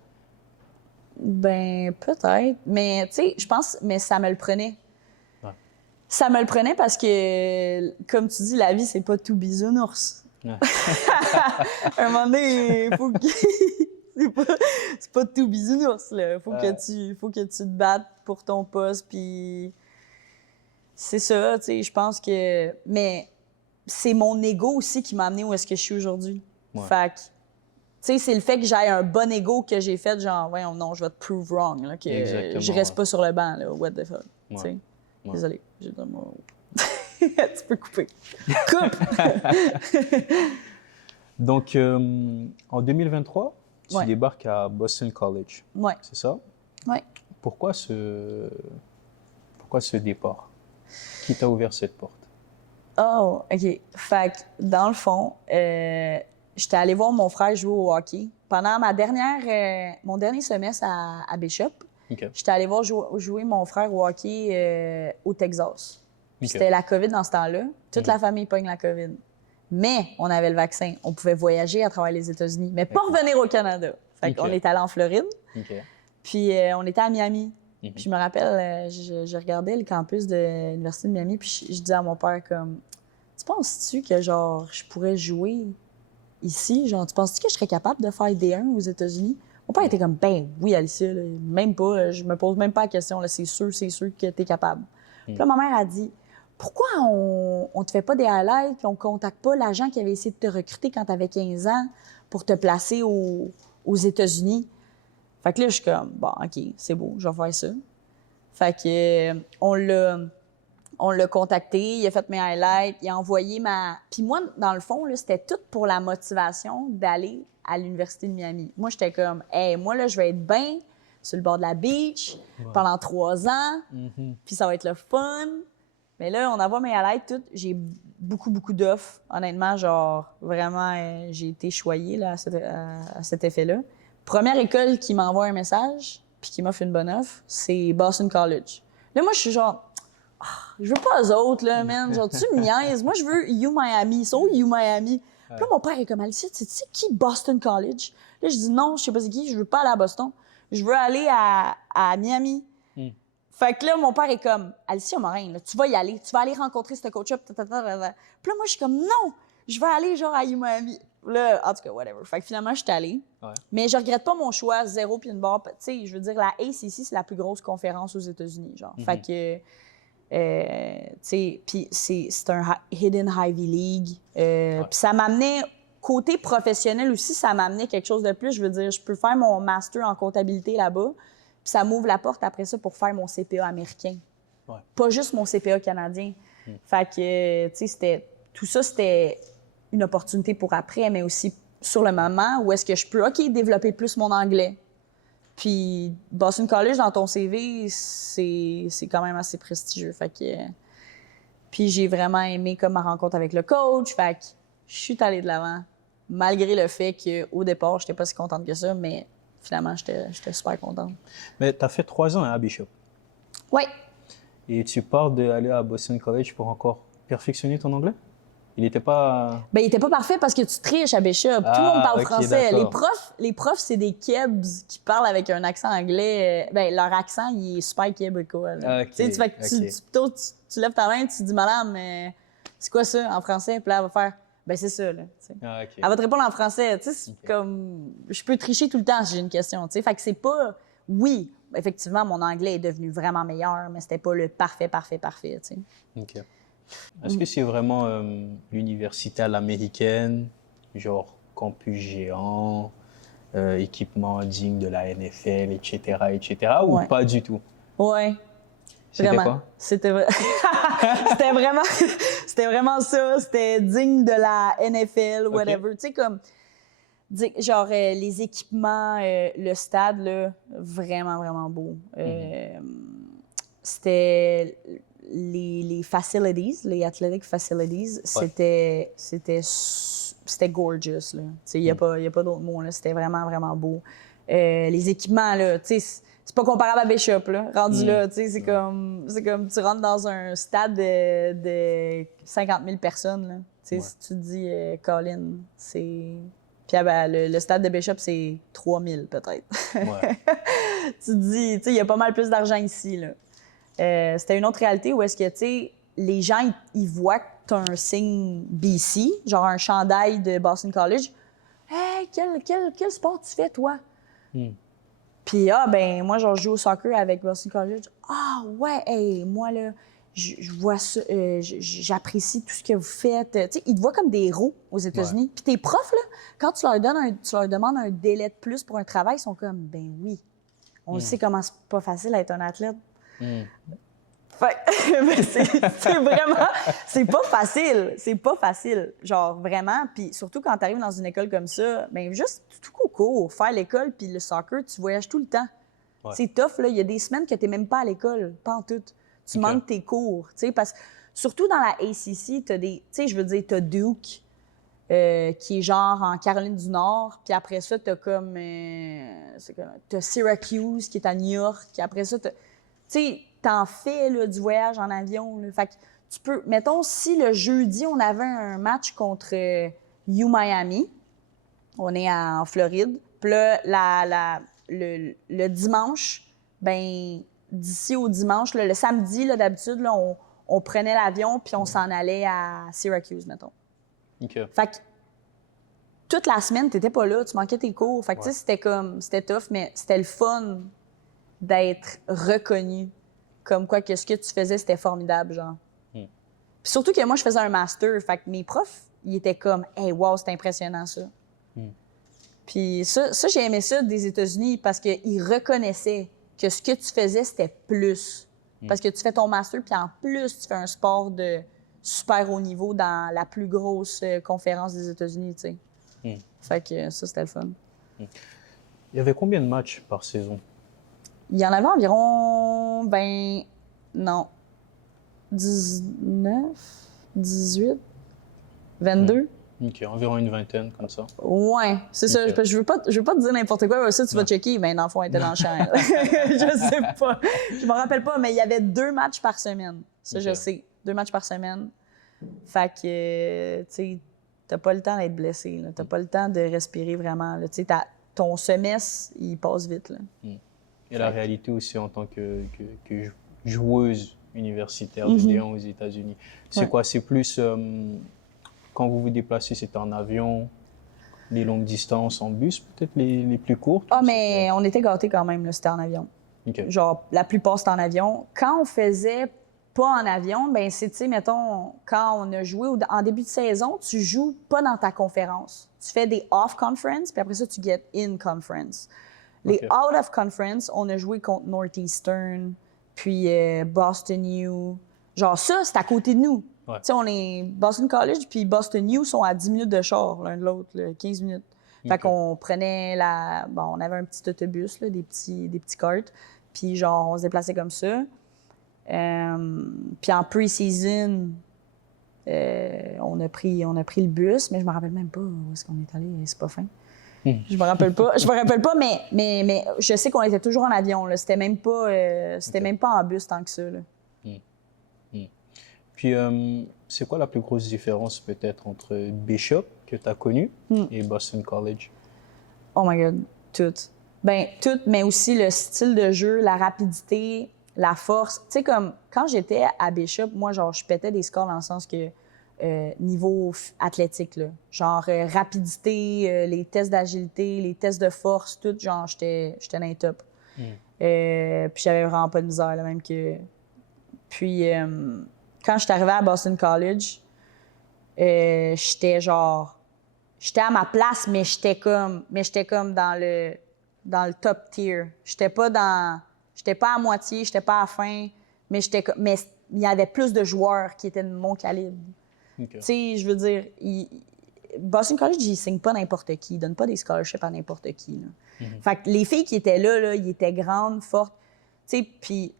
Ben, peut-être. Mais, tu sais, je pense, mais ça me le prenait. Ouais. Ça me le prenait parce que, comme tu dis, la vie, c'est pas tout bisounours. Ouais. À un moment donné, il faut que... c'est pas tout bisounours, là. Faut que tu te battes pour ton poste, puis c'est ça, tu sais, je pense que... Mais c'est mon ego aussi qui m'a amené où est-ce que je suis aujourd'hui. Ouais. Fait que, tu sais, c'est le fait que j'ai un bon ego que j'ai fait, genre, voyons, non, je vais te prove wrong, là, que Exactement, je reste pas sur le banc, là, what the fuck, tu sais. Ouais. Désolée, j'ai donné mon... Tu peux couper. Coupe! Donc, en 2023, tu Ouais. débarques à Boston College, Ouais, c'est ça? ouais. Pourquoi ce départ? Qui t'a ouvert cette porte? Oh, OK. Fait que, dans le fond, j'étais allée voir mon frère jouer au hockey. Pendant mon dernier semestre à Bishop, OK. j'étais allée voir jouer mon frère au hockey au Texas. Puis OK. c'était la COVID dans ce temps-là. Toute la famille pogne la COVID. Mais on avait le vaccin. On pouvait voyager à travers les États-Unis, mais pas revenir au Canada. Fait qu'on est allé en Floride, OK. puis on était à Miami. Mhm. Puis je me rappelle, je regardais le campus de l'Université de Miami, puis je disais à mon père comme, tu penses-tu que genre je pourrais jouer ici? Genre, tu penses-tu que je serais capable de faire D1 aux États-Unis? Mon père était comme, ben oui, Alicia, là, même pas, je me pose même pas la question, là, c'est sûr que t'es capable. Puis là, ma mère a dit, pourquoi on te fait pas des highlights, puis on contacte pas l'agent qui avait essayé de te recruter quand t'avais 15 ans pour te placer aux États-Unis? Fait que là, je suis comme, bon, OK, c'est beau, je vais faire ça. Fait que, on l'a contacté, il a fait mes highlights, il a envoyé ma... Puis moi, dans le fond, là, c'était tout pour la motivation d'aller à l'Université de Miami. Moi, j'étais comme, hey, moi, là, je vais être bien sur le bord de la beach pendant 3 ans, puis ça va être le fun. Mais là, on envoie mes highlights, tout. J'ai beaucoup, beaucoup d'offres. Honnêtement, genre, vraiment, j'ai été choyée là, à cet effet-là. Première école qui m'envoie un message puis qui m'offre une bonne offre, c'est Boston College. Là, moi, je suis genre, je veux pas eux autres, là, man. Genre, tu me niaises. Moi, je veux UMiami. Ils sont où, UMiami? Puis là, mon père est comme, Alicia, tu sais qui Boston College? Là, je dis non, je sais pas c'est qui, je veux pas aller à Boston. Je veux aller à Miami. Fait que là, mon père est comme, Alicia Morin, là, tu vas y aller. Tu vas aller rencontrer ce coach-up. Puis là, moi, je suis comme, non, je vais aller genre à UMiami. Là, en tout cas, whatever. Fait que finalement, je suis allée. Ouais. Mais je regrette pas mon choix, 0 puis une barre. Tu sais, je veux dire, la ACC, c'est la plus grosse conférence aux États-Unis, genre. Fait que, tu sais, puis c'est un Hidden Ivy League. Puis ça m'amenait, côté professionnel aussi, ça m'amenait quelque chose de plus. Je veux dire, je peux faire mon master en comptabilité là-bas. Puis ça m'ouvre la porte après ça pour faire mon CPA américain. Ouais. Pas juste mon CPA canadien. Fait que, tu sais, tout ça, c'était une opportunité pour après, mais aussi sur le moment où est-ce que je peux, OK, développer plus mon anglais. Puis Boston College, dans ton CV, c'est quand même assez prestigieux. Fait que... Puis j'ai vraiment aimé comme ma rencontre avec le coach. Fait que je suis allée de l'avant, malgré le fait qu'au départ, j'étais pas si contente que ça, mais finalement, j'étais super contente. Mais tu as fait 3 ans à Bishop. Oui. Et tu parles d'aller à Boston College pour encore perfectionner ton anglais? Il n'était pas... Ben, il était pas parfait parce que tu triches à Bishop. Tout le monde parle français. Les profs, c'est des Kebs qui parlent avec un accent anglais. Ben, leur accent, il est super québécois. Tu lèves ta main, tu dis, madame, c'est quoi ça en français? Puis là, elle va faire, ben, c'est ça, là. Elle va te répondre en français. Tu sais, c'est comme, je peux tricher tout le temps si j'ai une question. Tu sais, fait que c'est pas, oui, effectivement, mon anglais est devenu vraiment meilleur, mais c'était pas le parfait, tu sais. OK. Est-ce que c'est vraiment l'université à l'américaine, genre campus géant, équipement digne de la NFL, etc., ou pas du tout? Ouais. C'était Vraiment. quoi? C'était c'était vraiment ça. C'était digne de la NFL, whatever. Tu sais, comme, genre, les équipements, le stade, là, vraiment, vraiment beau. C'était les facilities, les athletic facilities, c'était gorgeous, là. Tu sais, il n'y a pas d'autre mot, là. C'était vraiment, vraiment beau. Les équipements, là, tu sais, c'est pas comparable à Bishop, là. Rendu là, tu sais, c'est comme tu rentres dans un stade de 50 000 personnes, là. Tu sais, si tu te dis, Colin, c'est... Puis le stade de Bishop, c'est 3 000 peut-être. Ouais. Tu te dis, tu sais, il y a pas mal plus d'argent ici, là. C'était une autre réalité où est-ce que, tu sais, les gens, ils voient que tu as un signe BC, genre un chandail de Boston College. Hey, quel sport tu fais, toi? Puis, ben, moi, genre, je joue au soccer avec Boston College. Ah, ouais, hey, moi, là, je vois ça, j'apprécie tout ce que vous faites. Tu sais, ils te voient comme des héros aux États-Unis. Ouais. Puis tes profs, là, quand tu leur demandes un délai de plus pour un travail, ils sont comme, ben oui, on le sait comment c'est pas facile d'être un athlète. Fait mais c'est vraiment, c'est pas facile. C'est pas facile. Genre, vraiment. Puis surtout quand t'arrives dans une école comme ça, ben juste tout court, faire l'école puis le soccer, tu voyages tout le temps. Ouais. C'est tough, là. Il y a des semaines que t'es même pas à l'école, pas en tout. Tu manques tes cours, tu sais, parce que surtout dans la ACC, t'as des, tu sais, je veux dire, t'as Duke, qui est genre en Caroline du Nord, puis après ça, t'as comme, t'as Syracuse qui est à New York, puis après ça, tu sais, t'en fais là, du voyage en avion. Là. Fait que tu peux... Mettons, si le jeudi, on avait un match contre UMiami, on est en Floride, puis là, le dimanche, ben d'ici au dimanche, là, le samedi, là, d'habitude, là, on prenait l'avion puis on s'en allait à Syracuse, mettons. OK. Fait que toute la semaine, t'étais pas là, tu manquais tes cours. Fait que, tu sais, c'était tough, mais c'était le fun d'être reconnu. Comme quoi que ce que tu faisais, c'était formidable, genre. Puis surtout que moi, je faisais un master. Fait que mes profs, ils étaient comme « Hey, wow, c'est impressionnant, ça. Puis ça, j'ai aimé ça des États-Unis parce qu'ils reconnaissaient que ce que tu faisais, c'était plus. Parce que tu fais ton master, puis en plus, tu fais un sport de super haut niveau dans la plus grosse conférence des États-Unis, tu sais. Fait que ça, c'était le fun. Il y avait combien de matchs par saison? Il y en avait environ, 19, 18, 22. OK, environ une vingtaine, comme ça. Ouais, c'est ça. Je veux pas te dire n'importe quoi. Ça, tu vas checker. Mais dans le fond, elle était dans le champ. Je sais pas. Je me rappelle pas, mais il y avait 2 matchs par semaine. Ça, je sais. 2 matchs par semaine. Fait que, tu sais, t'as pas le temps d'être blessé. T'as pas le temps de respirer vraiment. Tu sais, ton semestre, il passe vite. Là. Et la réalité aussi en tant que joueuse universitaire de D1 aux États-Unis. C'est quoi? C'est plus quand vous vous déplacez, c'est en avion, les longues distances en bus, peut-être les plus courtes? Ah, mais on était gâtés quand même, là, c'était en avion. Okay. Genre, la plupart, c'était en avion. Quand on faisait pas en avion, ben c'est, tu sais, mettons, quand on a joué en début de saison, tu joues pas dans ta conférence. Tu fais des off-conference, puis après ça, tu get in-conference. Les out of conference, on a joué contre Northeastern, puis Boston U. Genre ça, c'est à côté de nous. Tu sais, on est Boston College, puis Boston U sont à 10 minutes de char, l'un de l'autre, 15 minutes. Fait qu'on prenait on avait un petit autobus, là, des petits carts, puis genre, on se déplaçait comme ça. Puis en pre-season, on a pris le bus, mais je me rappelle même pas où est-ce qu'on est allé, c'est pas fin. Je me rappelle pas, mais je sais qu'on était toujours en avion. Là. C'était même pas en bus tant que ça. Là. Puis, c'est quoi la plus grosse différence peut-être entre Bishop, que tu as connu, et Boston College? Oh my God, tout. Ben tout, mais aussi le style de jeu, la rapidité, la force. Tu sais, comme quand j'étais à Bishop, moi, genre, je pétais des scores dans le sens que niveau athlétique, là. Genre rapidité, les tests d'agilité, les tests de force, tout, genre, j'étais dans les top. Puis j'avais vraiment pas de misère, là, même que... Puis quand je suis arrivée à Boston College, j'étais à ma place, mais j'étais comme dans le top tier. J'étais pas à moitié, j'étais pas à la fin. Mais il y avait plus de joueurs qui étaient de mon calibre. OK. Tu sais, je veux dire, Boston College, ils signent pas n'importe qui. Ils donnent pas des scholarships à n'importe qui. Là. Fait que les filles qui étaient là, ils étaient grandes, fortes. Tu sais, puis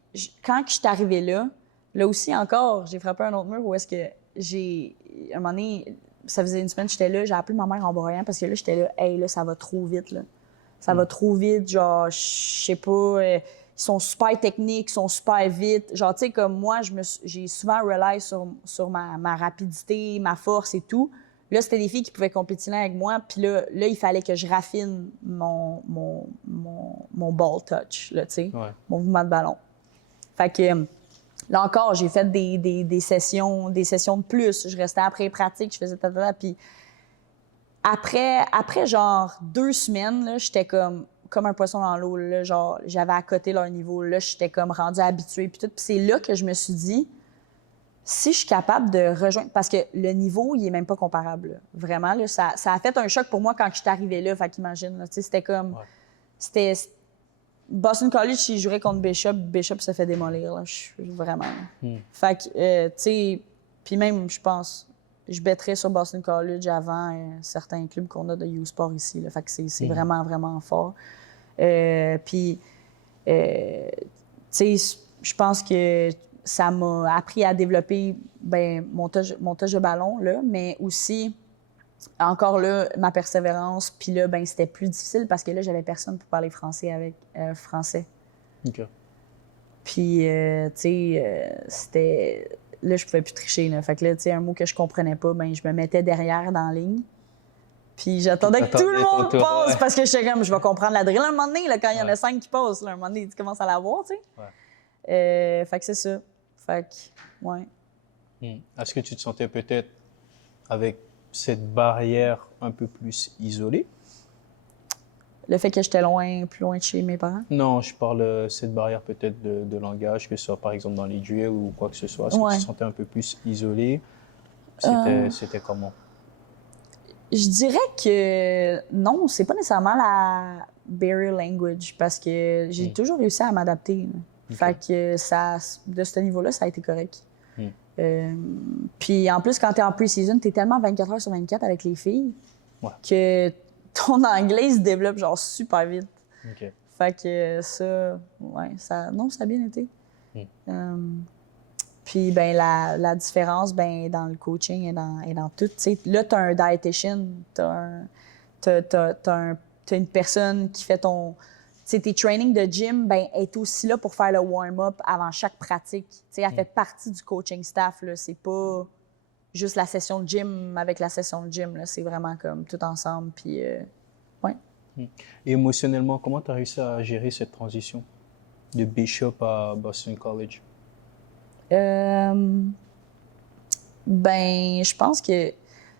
quand je suis arrivée là aussi encore, j'ai frappé un autre mur où est-ce que à un moment donné, ça faisait une semaine que j'étais là, j'ai appelé ma mère en broyant parce que là, j'étais là, hey, là, ça va trop vite, là. Ça va trop vite, genre, je sais pas, ils sont super techniques, ils sont super vite. Genre, tu sais, comme moi, j'ai souvent rely sur ma rapidité, ma force et tout. Là, c'était des filles qui pouvaient compétiner avec moi, puis là, il fallait que je raffine mon ball touch, là, tu sais, mon mouvement de ballon. Fait que là encore, j'ai fait des sessions de plus. Je restais après les pratiques, je faisais puis après genre 2 semaines, là, j'étais comme un poisson dans l'eau, là, genre j'avais à côté leur niveau, là, j'étais comme rendue habituée puis tout. Puis c'est là que je me suis dit, si je suis capable de rejoindre, parce que le niveau, il est même pas comparable, là. Vraiment, là, ça a fait un choc pour moi quand je suis arrivée là, fait qu'imagine, là, tu sais, c'était comme, c'était Boston College, s'il jouait contre Bishop se fait démolir, là, vraiment. Fait que, tu sais, puis même, je pense, je bêterais sur Boston College avant certains clubs qu'on a de U-Sport ici, là, fait que c'est vraiment, vraiment fort. Puis, tu sais, je pense que ça m'a appris à développer mon touch de ballon, là, mais aussi, encore là, ma persévérance. Puis là, c'était plus difficile parce que là, j'avais personne pour parler français. OK. Puis, tu sais, c'était... Là, je pouvais plus tricher, là. Fait que là, tu sais, un mot que je comprenais pas, je me mettais derrière dans la ligne. Puis j'attendais que tout le monde passe parce que j'étais comme, je vais comprendre la drill un moment donné, là, quand il y en a 5 qui passent, là, un moment donné, tu commences à la voir, tu sais. Fait que c'est ça. Fait que, ouais. Est-ce que tu te sentais peut-être avec cette barrière un peu plus isolée? Le fait que j'étais plus loin de chez mes parents? Non, je parle cette barrière peut-être de langage, que ce soit par exemple dans les duels ou quoi que ce soit. Est-ce que tu te sentais un peu plus isolée? C'était comment? Je dirais que non, c'est pas nécessairement la barrier language parce que j'ai toujours réussi à m'adapter. Okay. Fait que de ce niveau-là, ça a été correct. Puis en plus, quand t'es en pre-season, t'es tellement 24 heures sur 24 avec les filles que ton anglais se développe genre super vite. Okay. Fait que ça a bien été. Puis la différence dans le coaching et dans tout, tu sais, là t'as un dietitian, t'as une personne qui fait tes trainings de gym, est aussi là pour faire le warm-up avant chaque pratique. Tu sais, elle fait partie du coaching staff, là. C'est pas juste la session de gym avec la session de gym, là. C'est vraiment comme tout ensemble, puis ouais. Et émotionnellement, comment tu as réussi à gérer cette transition de Bishop à Boston College? Je pense que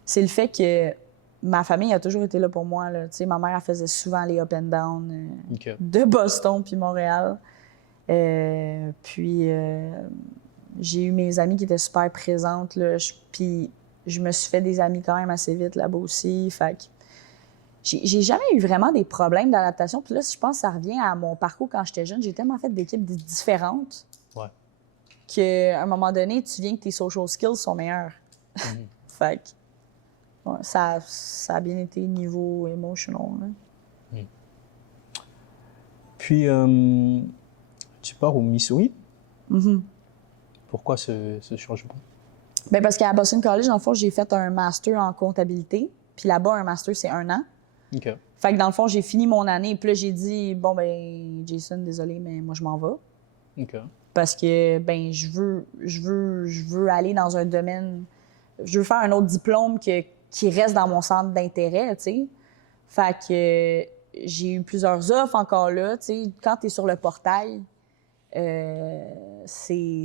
c'est le fait que ma famille a toujours été là pour moi, là. Tu sais, ma mère, elle faisait souvent les up and down de Boston puis Montréal. Puis j'ai eu mes amies qui étaient super présentes, là. Puis je me suis fait des amis quand même assez vite là-bas aussi. Fait que j'ai jamais eu vraiment des problèmes d'adaptation. Puis là, je pense que ça revient à mon parcours quand j'étais jeune. J'ai tellement fait d'équipes différentes qu'à un moment donné, tu viens que tes social skills sont meilleurs. Fait que ça a bien été niveau emotional. Puis, tu pars au Missouri. Pourquoi ce changement? Parce qu'à Boston College, dans le fond, j'ai fait un master en comptabilité. Puis là-bas, un master, c'est 1 an. Okay. Fait que dans le fond, j'ai fini mon année. Puis là, j'ai dit, Jason, désolé, mais moi, je m'en vais. Okay. Parce que, je veux aller dans un domaine... Je veux faire un autre diplôme qui reste dans mon centre d'intérêt, tu sais. Fait que j'ai eu plusieurs offres encore là, tu sais. Quand tu es sur le portail, c'est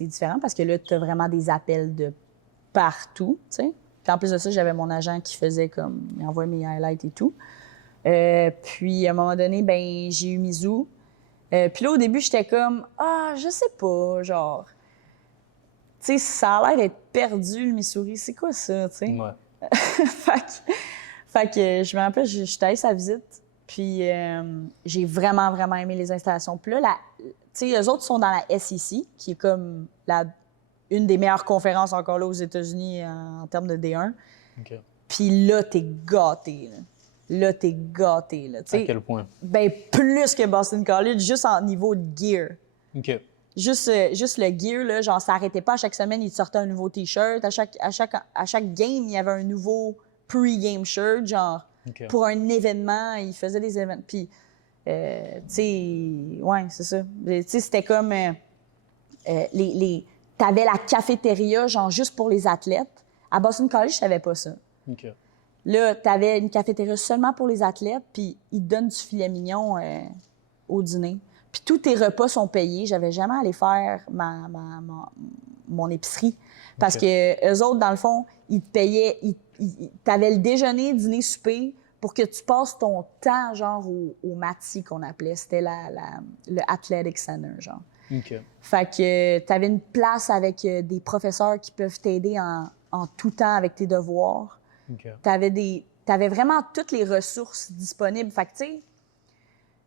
différent parce que là, tu as vraiment des appels de partout, tu sais. Puis en plus de ça, j'avais mon agent qui faisait comme... Il envoyait mes highlights et tout. Puis à un moment donné, j'ai eu Mizzou. Puis là, au début, j'étais comme, je sais pas, genre, tu sais, ça a l'air d'être perdu, le Missouri. C'est quoi ça, tu sais? Ouais. fait que je me rappelle, j'étais allée sa visite. Puis j'ai vraiment, vraiment aimé les installations. Puis là, tu sais, eux autres sont dans la SEC, qui est comme une des meilleures conférences encore là aux États-Unis en termes de D1. OK. Puis là, t'es gâté. Là, t'es gâté. Là, à quel point? Ben, plus que Boston College, juste en niveau de gear. OK. Juste le gear, là, genre, ça arrêtait pas. À chaque semaine, ils te sortaient un nouveau T-shirt. À chaque game, il y avait un nouveau pre-game shirt, genre, OK. pour un événement. Ils faisaient des événements. Puis, tu sais, ouais, c'est ça. Tu sais, c'était comme... t'avais la cafétéria, genre, juste pour les athlètes. À Boston College, je savais pas ça. OK. Là, t'avais une cafétéria seulement pour les athlètes, puis ils te donnent du filet mignon au dîner. Puis tous tes repas sont payés. J'avais jamais à aller faire mon épicerie. Parce OK. que eux autres, dans le fond, ils te payaient... T'avais le déjeuner, dîner, souper pour que tu passes ton temps, genre, au MATI qu'on appelait. C'était le Athletic Center, genre. OK. Fait que t'avais une place avec des professeurs qui peuvent t'aider en tout temps avec tes devoirs. OK. T'avais vraiment toutes les ressources disponibles. Fait que, tu sais,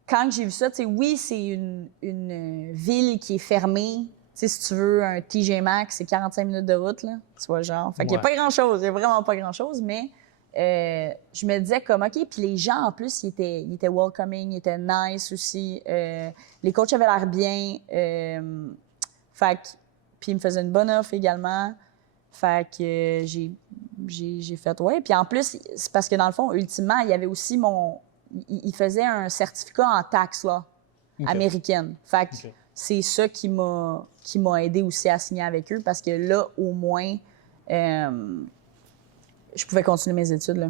quand j'ai vu ça, tu sais, oui, c'est une ville qui est fermée. Tu sais, si tu veux un TJ Maxx, c'est 45 minutes de route, là. Tu vois, genre. Fait qu'il n'y a pas grand-chose. Il n'y a vraiment pas grand-chose, mais je me disais comme, OK, puis les gens, en plus, ils étaient welcoming, ils étaient nice aussi. Les coachs avaient l'air bien. Fait que, puis ils me faisaient une bonne offre également. Fait que j'ai fait, ouais. Puis en plus, c'est parce que dans le fond, ultimement, il y avait aussi il faisait un certificat en taxe, là, américaine. Fait que c'est ça qui m'a aidé aussi à signer avec eux parce que là, au moins, je pouvais continuer mes études, là.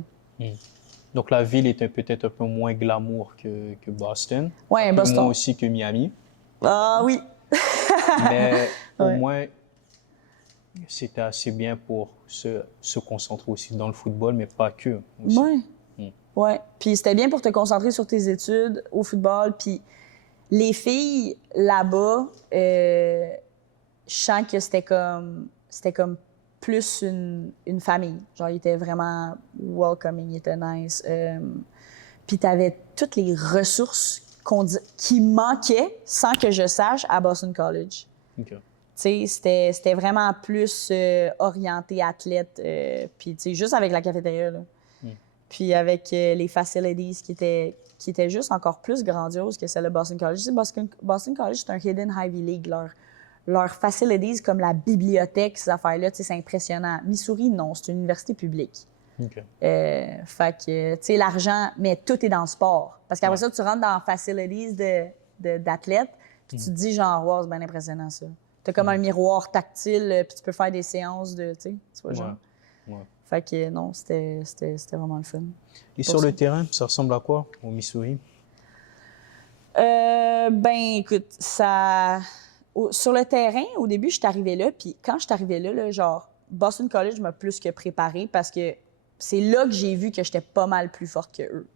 Donc la ville était peut-être un peu moins glamour que Boston. Ouais, un peu Boston. moins aussi que Miami. Ah oui! Mais au Ouais. moins, c'était assez bien pour se concentrer aussi dans le football, mais pas que. Aussi. Ouais. Ouais. Puis c'était bien pour te concentrer sur tes études, au football. Puis les filles là-bas, je sens que c'était comme plus une famille. Genre, ils étaient vraiment welcoming, ils étaient nice. Puis t'avais toutes les ressources qui manquaient, sans que je sache, à Boston College. OK. Tu sais, c'était vraiment plus orienté athlète. Puis, tu sais, juste avec la cafétéria, là. Puis avec les facilities qui étaient juste encore plus grandioses que celle de Boston College. Tu sais, Boston College, c'est un hidden Ivy League. Leurs facilities, comme la bibliothèque, ces affaires-là, tu sais, c'est impressionnant. Missouri, non, c'est une université publique. OK. Fait que, tu sais, l'argent, mais tout est dans le sport. Parce qu'après ça, tu rentres dans facilities d'athlètes, puis tu te dis, genre, wow, c'est bien impressionnant, ça. T'as comme un miroir tactile, puis tu peux faire des séances de, tu vois, genre. Ouais. Fait que non, c'était vraiment le fun. Et sur le terrain, ça ressemble à quoi au Missouri? Ben, écoute, sur le terrain, au début, je suis arrivée là, puis quand je suis arrivée là, genre, Boston College m'a plus que préparée parce que c'est là que j'ai vu que j'étais pas mal plus forte que eux.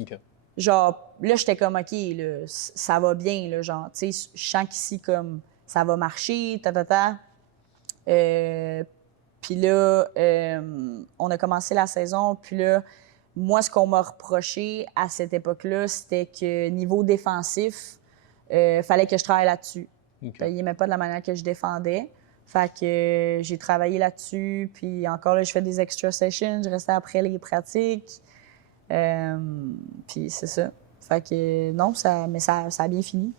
OK. Genre, là, j'étais comme, OK, là, ça va bien, là, genre, tu sais, je sens qu'ici, comme, ça va marcher, Puis là, on a commencé la saison, puis là, moi, ce qu'on m'a reproché à cette époque-là, c'était que niveau défensif, fallait que je travaille là-dessus. Okay. Il n'aimait pas de la manière que je défendais. Fait que j'ai travaillé là-dessus, puis encore là, je fais des extra sessions, je restais après les pratiques. Puis c'est ça. Fait que non, mais ça a bien fini.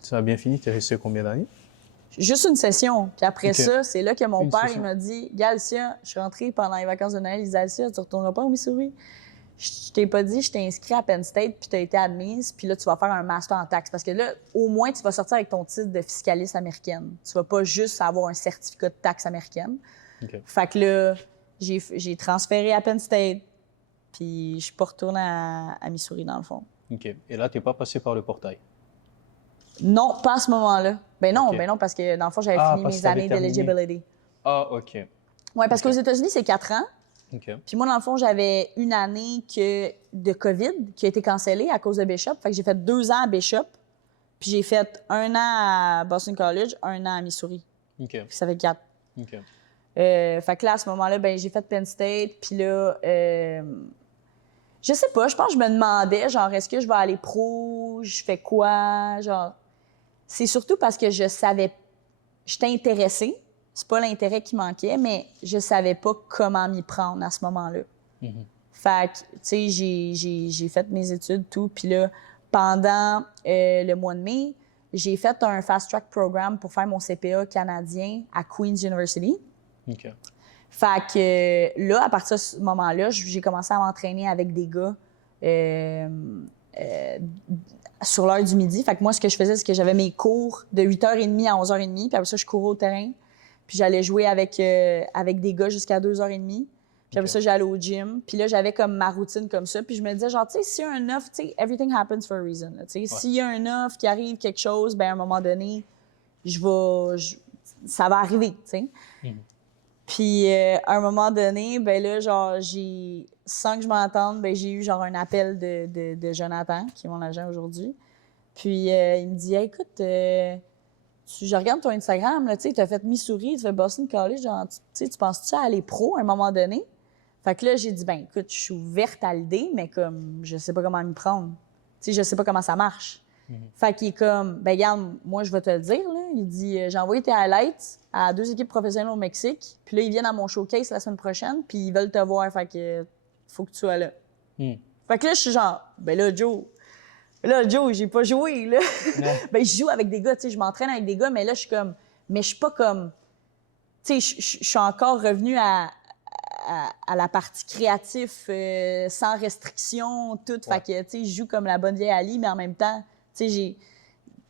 Ça a bien fini? Tu es resté combien d'années? Juste une session. Puis après ça, c'est là que mon père, session. il m'a dit « Galcia, je suis rentrée pendant les vacances de Noël. Il dit « Galcia, tu retourneras pas au Missouri? Je t'ai pas dit, je t'ai inscrit à Penn State, puis tu as été admise, puis là, tu vas faire un master en taxes. Parce que là, au moins, tu vas sortir avec ton titre de fiscaliste américaine. Tu vas pas juste avoir un certificat de taxes américaine. Okay. Fait que là, j'ai transféré à Penn State, puis je suis pas retournée à Missouri, dans le fond. OK. Et là, tu n'es pas passé par le portail? Non, pas à ce moment-là. Ben non, parce que dans le fond, j'avais fini mes années d'eligibility. Ah, OK. Oui, parce qu'aux États-Unis, c'est 4 ans. OK. Puis moi, dans le fond, j'avais une année de COVID qui a été cancellée à cause de Bishop. Fait que j'ai fait 2 ans à Bishop. Puis j'ai fait 1 an à Boston College, 1 an à Missouri. OK. Puis ça fait 4. OK. Fait que là, à ce moment-là, ben j'ai fait Penn State. Puis là, Je sais pas, je pense que je me demandais, genre, est-ce que je vais aller pro? Je fais quoi? Genre, c'est surtout parce que je savais, j'étais intéressée. C'est pas l'intérêt qui manquait, mais je savais pas comment m'y prendre à ce moment-là. Fait que, tu sais, j'ai fait mes études, tout. Puis là, pendant le mois de mai, j'ai fait un fast-track programme pour faire mon CPA canadien à Queen's University. OK. Fait que là, à partir de ce moment-là, j'ai commencé à m'entraîner avec des gars sur l'heure du midi. Fait que moi, ce que je faisais, c'est que j'avais mes cours de 8h30 à 11h30. Puis après ça, je courais au terrain. Puis j'allais jouer avec des gars jusqu'à 2h30. Puis après ça, j'allais au gym. Puis là, j'avais comme ma routine comme ça. Puis je me disais, genre, tu sais, s'il y a un offre, tu sais, everything happens for a reason. Tu sais, s'il y a un offre qui arrive quelque chose, ben à un moment donné, ça va arriver, tu sais. Puis à un moment donné, ben là, genre, sans que je m'entende, ben j'ai eu genre un appel de Jonathan, qui est mon agent aujourd'hui. Puis il me dit, hey, écoute, je regarde ton Instagram, là, tu sais, t'as fait Missouri, tu fais Boston College, genre, tu penses-tu à aller pro à un moment donné? Fait que là, j'ai dit, ben écoute, je suis ouverte à l'idée, mais comme, je sais pas comment m'y prendre. Tu sais, je sais pas comment ça marche. Fait qu'il est comme, ben regarde, moi, je vais te le dire, là. Il dit, j'ai envoyé tes highlights à 2 équipes professionnelles au Mexique, puis là, ils viennent à mon showcase la semaine prochaine, puis ils veulent te voir, fait que faut que tu sois là. Fait que là, je suis genre, ben là, Joe, j'ai pas joué, là. Ben, je joue avec des gars, tu sais, je m'entraîne avec des gars, mais là, je suis comme, mais je suis pas comme, tu sais, je suis encore revenue à la partie créative sans restriction, tout. Fait que, tu sais, je joue comme la bonne vieille Ali, mais en même temps, tu sais,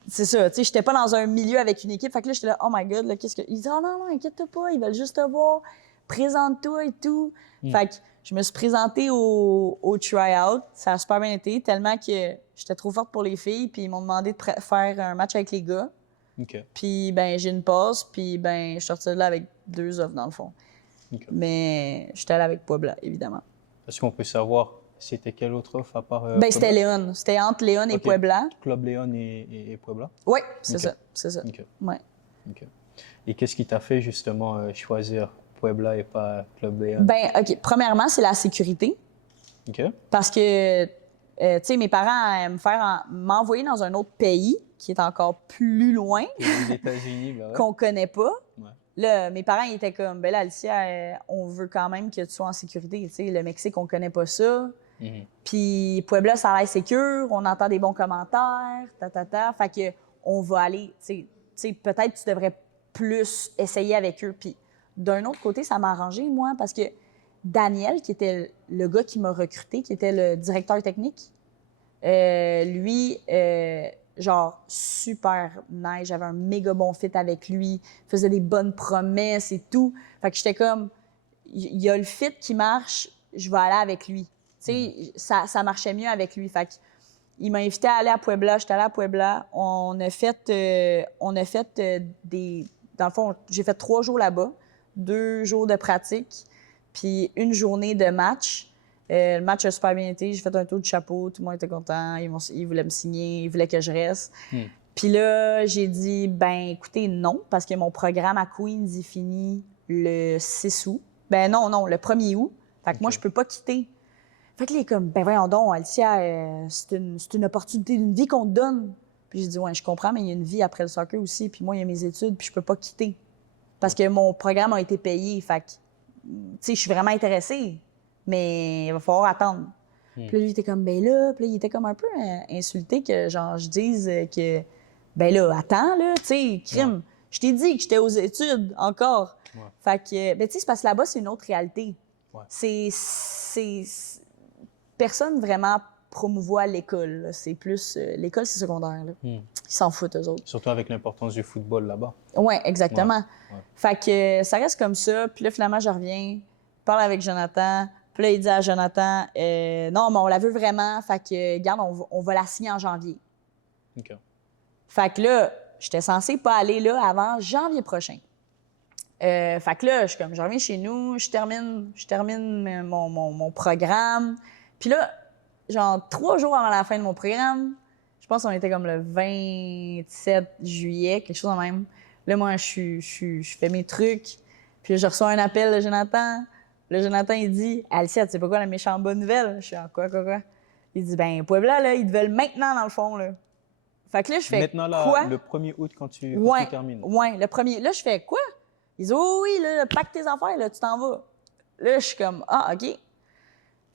c'est ça, tu sais, j'étais pas dans un milieu avec une équipe. Fait que là, j'étais là, oh my God, là, qu'est-ce que. Ils disent, oh non, inquiète-toi pas, ils veulent juste te voir, présente-toi et tout. Fait que je me suis présentée au try-out. Ça a super bien été, tellement que j'étais trop forte pour les filles, puis ils m'ont demandé de faire un match avec les gars. Puis, ben, j'ai une pause, puis, ben, je suis sortie de là avec 2 offres, dans le fond. Mais j'étais allée avec Puebla, évidemment. Est-ce qu'on peut savoir, c'était quelle autre offre à part ben, c'était Léon. C'était entre Léon et Puebla. Club Léon et Puebla? Oui, c'est ça. C'est ça. Ouais. Et qu'est-ce qui t'a fait, justement, choisir Puebla et pas Club Léon? Ben, OK. Premièrement, c'est la sécurité. Parce que, tu sais, mes parents aiment m'envoyer dans un autre pays qui est encore plus loin. Les États-Unis, ben ouais. Qu'on connaît pas. Là, mes parents, ils étaient comme, ben là, Alicia, on veut quand même que tu sois en sécurité. Tu sais, le Mexique, on connaît pas ça. Puis Puebla, ça a l'air sécure, on entend des bons commentaires, Fait que on va aller, tu sais, peut-être tu devrais plus essayer avec eux. Puis d'un autre côté, ça m'a arrangé, moi, parce que Daniel, qui était le gars qui m'a recruté, qui était le directeur technique, lui, genre, super nice. J'avais un méga bon fit avec lui. Faisait des bonnes promesses et tout. Fait que j'étais comme, il y a le fit qui marche, je vais aller avec lui. Tu sais, ça marchait mieux avec lui. Fait qu'il m'a invité à aller à Puebla. J'étais allée à Puebla. On a fait des... Dans le fond, j'ai fait 3 jours là-bas, 2 jours de pratique, puis 1 journée de match. Le match a super bien été. J'ai fait un tour de chapeau. Tout le monde était content. Ils voulaient me signer. Ils voulaient que je reste. Puis là, j'ai dit, ben écoutez, non, parce que mon programme à Queens, il finit le 6 août. Ben non, le 1er août. Fait que moi, je peux pas quitter. Fait que là, il est comme, ben voyons donc, Alicia, c'est une opportunité d'une vie qu'on te donne. Puis j'ai dit, ouais, je comprends, mais il y a une vie après le soccer aussi. Puis moi, il y a mes études, puis je peux pas quitter. Parce que mon programme a été payé. Fait que, tu sais, je suis vraiment intéressée, mais il va falloir attendre. Puis là, lui, il était comme, ben là, puis là, il était comme un peu insulté que, genre, je dise que, ben là, attends, là, tu sais, crime. Je t'ai dit que j'étais aux études encore. Fait que, ben tu sais, c'est parce que là-bas, c'est une autre réalité. Personne vraiment promouvoit l'école. C'est plus... l'école, c'est secondaire. Là. Ils s'en foutent, eux autres. Surtout avec l'importance du football là-bas. Oui, exactement. Fait que ça reste comme ça. Puis là, finalement, je reviens, je parle avec Jonathan. Puis là, il dit à Jonathan, non, mais on la veut vraiment. Fait que, regarde, on va la signer en janvier. Fait que là, j'étais censée pas aller là avant janvier prochain. Fait que là, je reviens chez nous, je termine mon programme. Puis là, genre 3 jours avant la fin de mon programme, je pense qu'on était comme le 27 juillet, quelque chose de même. Là, moi, je fais mes trucs. Puis là, je reçois un appel de Jonathan. Là, Jonathan, il dit, Alicia, tu sais pas quoi la méchante bonne nouvelle? Je suis en quoi? Il dit, ben, Puebla, là, ils te veulent maintenant, dans le fond, là. Fait que là, je fais Maintenant, là, quoi? le 1er août, quand tu termines. Ouais, le premier. Là, je fais quoi? Ils disent, oh oui, là, pack tes affaires, là, tu t'en vas. Là, je suis comme, ah, OK.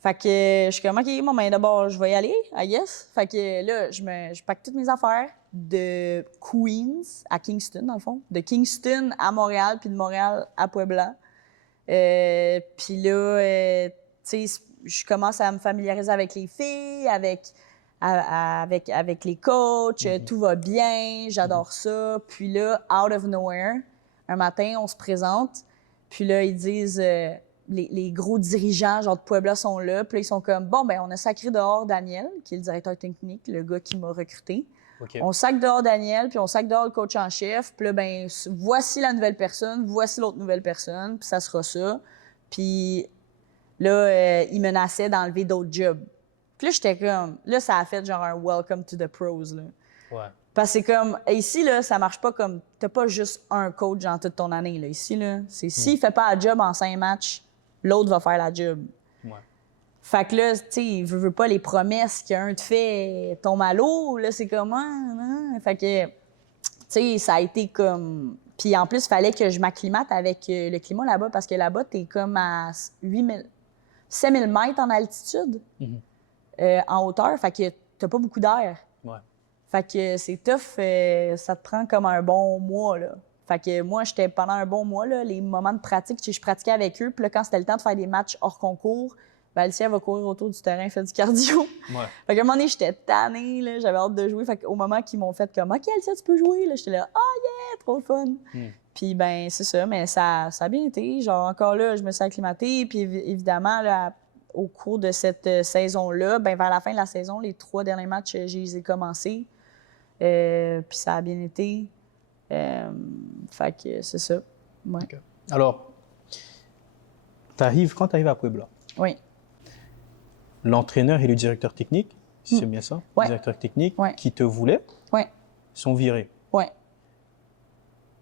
Fait que je suis comme, OK, bon, ben d'abord, je vais y aller, I guess. Fait que là, je pack toutes mes affaires de Queens à Kingston, dans le fond. De Kingston à Montréal, puis de Montréal à Puebla. Puis là, tu sais, je commence à me familiariser avec les filles, avec les coachs, tout va bien, j'adore ça. Puis là, out of nowhere, un matin, on se présente, puis là, ils disent, les gros dirigeants, genre de Puebla, sont là, puis là, ils sont comme, bon, ben on a sacré dehors Daniel, qui est le directeur technique, le gars qui m'a recruté. Okay. On sac dehors Daniel, puis on sac dehors le coach en chef, puis là, ben voici la nouvelle personne, voici l'autre nouvelle personne, puis ça sera ça. Puis là, ils menaçaient d'enlever d'autres jobs. Puis là, j'étais comme... Là, ça a fait genre un « welcome to the pros », là. Ouais. Parce que c'est comme... Ici, là, ça marche pas comme... T'as pas juste un coach dans toute ton année, là. Ici, là, c'est s'il fait pas la job en 5 matchs, l'autre va faire la job. Ouais. Fait que là, tu sais, il veut pas les promesses qu'un te fait tombent à l'eau, là, c'est comment? Hein? Fait que, tu sais, ça a été comme... Puis en plus, il fallait que je m'acclimate avec le climat là-bas, parce que là-bas, t'es comme à 7000 mètres en altitude. En hauteur, fait que t'as pas beaucoup d'air. Ouais. Fait que c'est tough, ça te prend comme un bon mois, là. Fait que moi, j'étais pendant un bon mois, là, les moments de pratique, je pratiquais avec eux, puis là, quand c'était le temps de faire des matchs hors concours, ben, Alicia va courir autour du terrain, faire du cardio. Ouais. Fait qu'à un moment donné, j'étais tannée, là, j'avais hâte de jouer. Fait qu'au moment qu'ils m'ont fait comme « OK, Alicia, tu peux jouer », là, j'étais là « Oh yeah, trop le fun! Puis ben c'est ça, mais ça a bien été. Genre, encore là, je me suis acclimatée, puis évidemment, là, au cours de cette saison-là, ben vers la fin de la saison, les 3 derniers matchs, je les ai commencés. Puis ça a bien été. Fait que c'est ça. Ouais. Okay. Alors, quand tu arrives à Puebla, oui. L'entraîneur et le directeur technique, si c'est bien ça, ouais. le directeur technique ouais. qui te voulaient, ouais. sont virés. Ouais.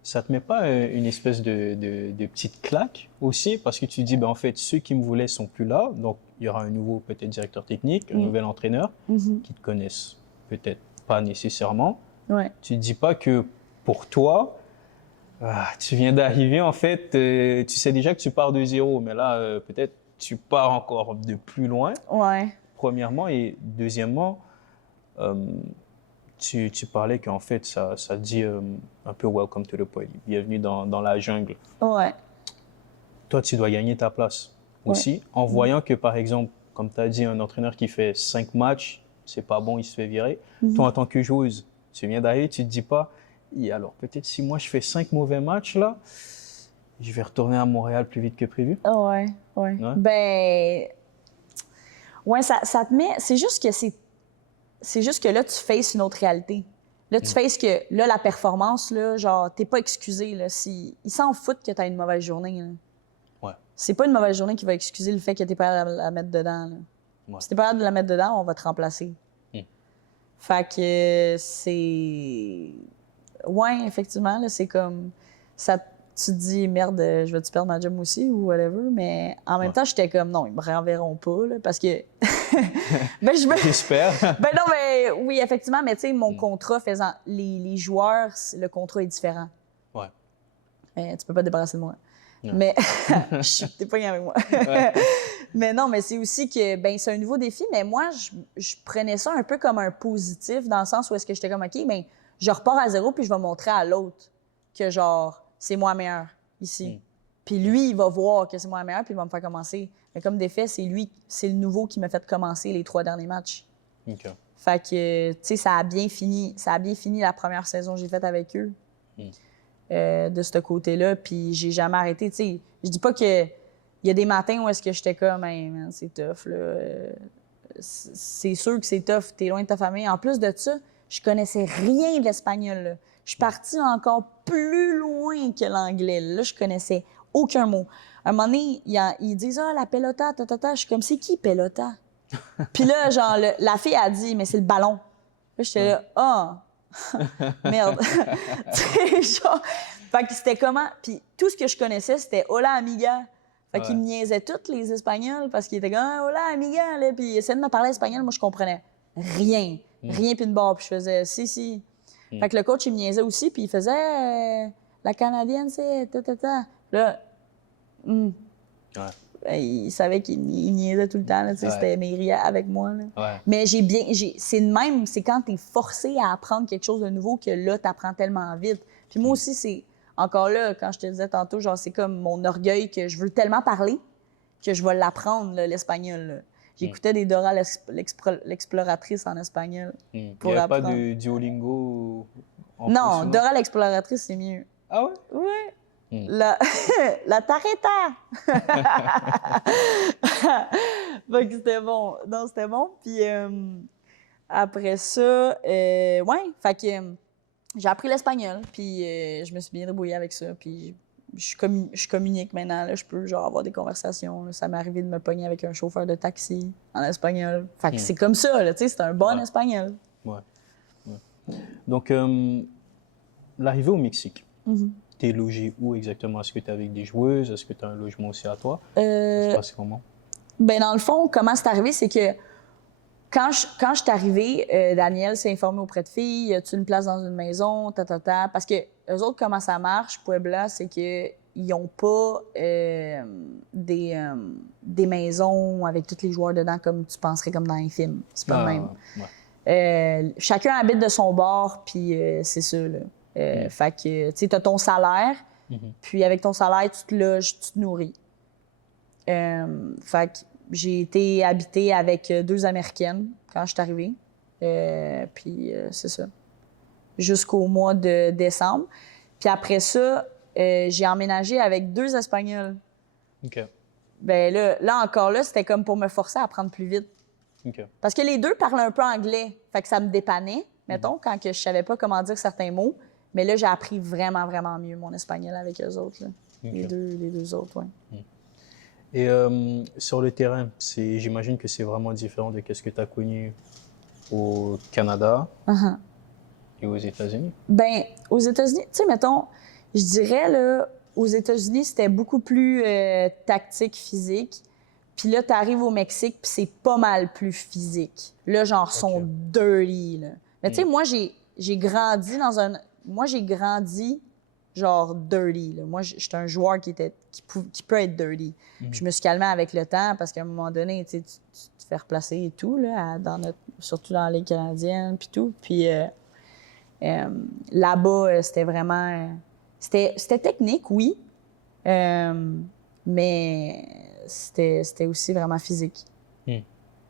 Ça te met pas une espèce de petite claque aussi, parce que tu te dis, ben, en fait, ceux qui me voulaient sont plus là, donc il y aura un nouveau peut-être directeur technique, un nouvel entraîneur qui te connaissent peut-être pas nécessairement. Ouais. Tu te dis pas que pour toi, tu viens d'arriver, en fait, tu sais déjà que tu pars de zéro, mais là, peut-être tu pars encore de plus loin, ouais. premièrement, et deuxièmement, tu parlais qu'en fait, ça dit un peu « welcome to the party », bienvenue dans la jungle. Ouais. Toi, tu dois gagner ta place aussi, en voyant que, par exemple, comme tu as dit, un entraîneur qui fait 5 matchs, c'est pas bon, il se fait virer. Toi, en tant que joueuse, tu viens d'arriver, tu te dis pas « alors, peut-être si moi, je fais 5 mauvais matchs, là, je vais retourner à Montréal plus vite que prévu. » Ouais. Ben, ouais, ça te met. C'est juste que là, tu faces une autre réalité. Là, tu faces que là, la performance, là, genre, t'es pas excusé. Là, ils s'en foutent que t'as une mauvaise journée. Là. Ouais. C'est pas une mauvaise journée qui va excuser le fait que t'es pas capable de la mettre dedans. Là. Ouais. Si t'es pas capable de la mettre dedans, on va te remplacer. Fait que c'est. Ouais, effectivement, là, c'est comme. Ça, tu te dis, merde, je vais-tu perdre ma job aussi ou whatever, mais en même temps, j'étais comme, non, ils me renverront pas, là, parce que. Ben, J'espère. Ben non, mais oui, effectivement, mais tu sais, mon contrat faisant. Les joueurs, le contrat est différent. Ouais. Mais tu peux pas te débarrasser de moi. Non. Mais. T'es pas bien avec moi. Ouais. Mais non, mais c'est aussi que, ben c'est un nouveau défi, mais moi, je prenais ça un peu comme un positif, dans le sens où est-ce que j'étais comme, OK, ben je repars à zéro, puis je vais montrer à l'autre que, genre, c'est moi meilleur ici. Puis lui, il va voir que c'est moi meilleur, puis il va me faire commencer. Mais comme des faits, c'est le nouveau qui m'a fait commencer les 3 derniers matchs. OK. Fait que, tu sais, ça a bien fini la première saison que j'ai faite avec eux, de ce côté-là, puis j'ai jamais arrêté. Tu sais, je dis pas que il y a des matins où est-ce que j'étais comme, hey, man, c'est tough, là. C'est sûr que c'est tough, t'es loin de ta famille. En plus de ça, je connaissais rien de l'espagnol, là. Je suis partie encore plus loin que l'anglais. Là, je connaissais aucun mot. À un moment donné, ils disent « Ah, la pelota, Je suis comme « C'est qui, pelota? » Puis là, genre, la fille a dit « Mais c'est le ballon. » Là, j'étais là « Ah! Merde! » Tu sais, genre... Fait que c'était comment... Puis tout ce que je connaissais, c'était « Hola, amiga! » Fait qu'ils me niaisaient tous, les Espagnols, parce qu'ils étaient comme « Hola, amiga! » là, puis ils essayaient de me parler espagnol. Moi, je comprenais rien. Rien puis une barre. Puis je faisais « Si. » Fait que le coach, il me niaisait aussi, puis il faisait La Canadienne, c'est... ta. » Là, il savait qu'il niaisait tout le temps, là, c'était mais il riait avec moi. Là. Ouais. Mais c'est de même, c'est quand t'es forcé à apprendre quelque chose de nouveau que là, t'apprends tellement vite. Puis moi aussi, c'est encore là, quand je te disais tantôt, genre c'est comme mon orgueil que je veux tellement parler que je vais l'apprendre, là, l'espagnol. J'écoutais des Dora l'exploratrice en espagnol. Il n'y a pas de Duolingo en Non, plus, Dora l'exploratrice, c'est mieux. Ah ouais? Oui. La tareta! Fait que c'était bon. Non, c'était bon. Puis après ça, ouais, fait que j'ai appris l'espagnol, puis je me suis bien débrouillée avec ça. Puis je communique maintenant, là, je peux genre avoir des conversations. Là. Ça m'est arrivé de me pogner avec un chauffeur de taxi en espagnol. Fait que c'est comme ça, là, tu sais, c'est un bon espagnol. Ouais. Donc, l'arrivée au Mexique. T'es logé où exactement? Est-ce que tu es avec des joueuses? Est-ce que tu as un logement aussi à toi? Ça se passe comment? Ben dans le fond, comment c'est arrivé, c'est que quand je suis arrivée, Daniel s'est informé auprès de filles, as-tu une place dans une maison, parce que eux autres, comment ça marche, Puebla, c'est que ils n'ont pas des maisons avec tous les joueurs dedans comme tu penserais comme dans les films. C'est pas le même. Ouais. Chacun habite de son bord, puis c'est ça, là. Fait que, tu sais, t'as ton salaire, puis avec ton salaire, tu te loges, tu te nourris. Fait que j'ai été habitée avec 2 Américaines quand je suis arrivée. Puis c'est ça. Jusqu'au mois de décembre. Puis après ça, j'ai emménagé avec 2 Espagnols. OK. Ben là encore là, c'était comme pour me forcer à apprendre plus vite. OK. Parce que les 2 parlent un peu anglais. Fait que ça me dépannait, mettons, quand que je savais pas comment dire certains mots. Mais là, j'ai appris vraiment, vraiment mieux mon espagnol avec eux autres. Là. Okay. Les deux autres, oui. Et sur le terrain, j'imagine que c'est vraiment différent de ce que tu as connu au Canada et aux États-Unis. Ben, aux États-Unis, tu sais, mettons, je dirais, là, aux États-Unis, c'était beaucoup plus tactique, physique. Puis là, tu arrives au Mexique, puis c'est pas mal plus physique. Là, genre, sont dirty, là. Mais tu sais, moi, j'ai grandi dans un... Moi, j'ai grandi genre dirty. Là. Moi, j'étais un joueur qui peut être dirty. Puis je me suis calmée avec le temps parce qu'à un moment donné, tu te fais replacer et tout, là, surtout dans les Canadiennes, puis tout. Puis là-bas, c'était vraiment... C'était technique, oui, mais c'était aussi vraiment physique.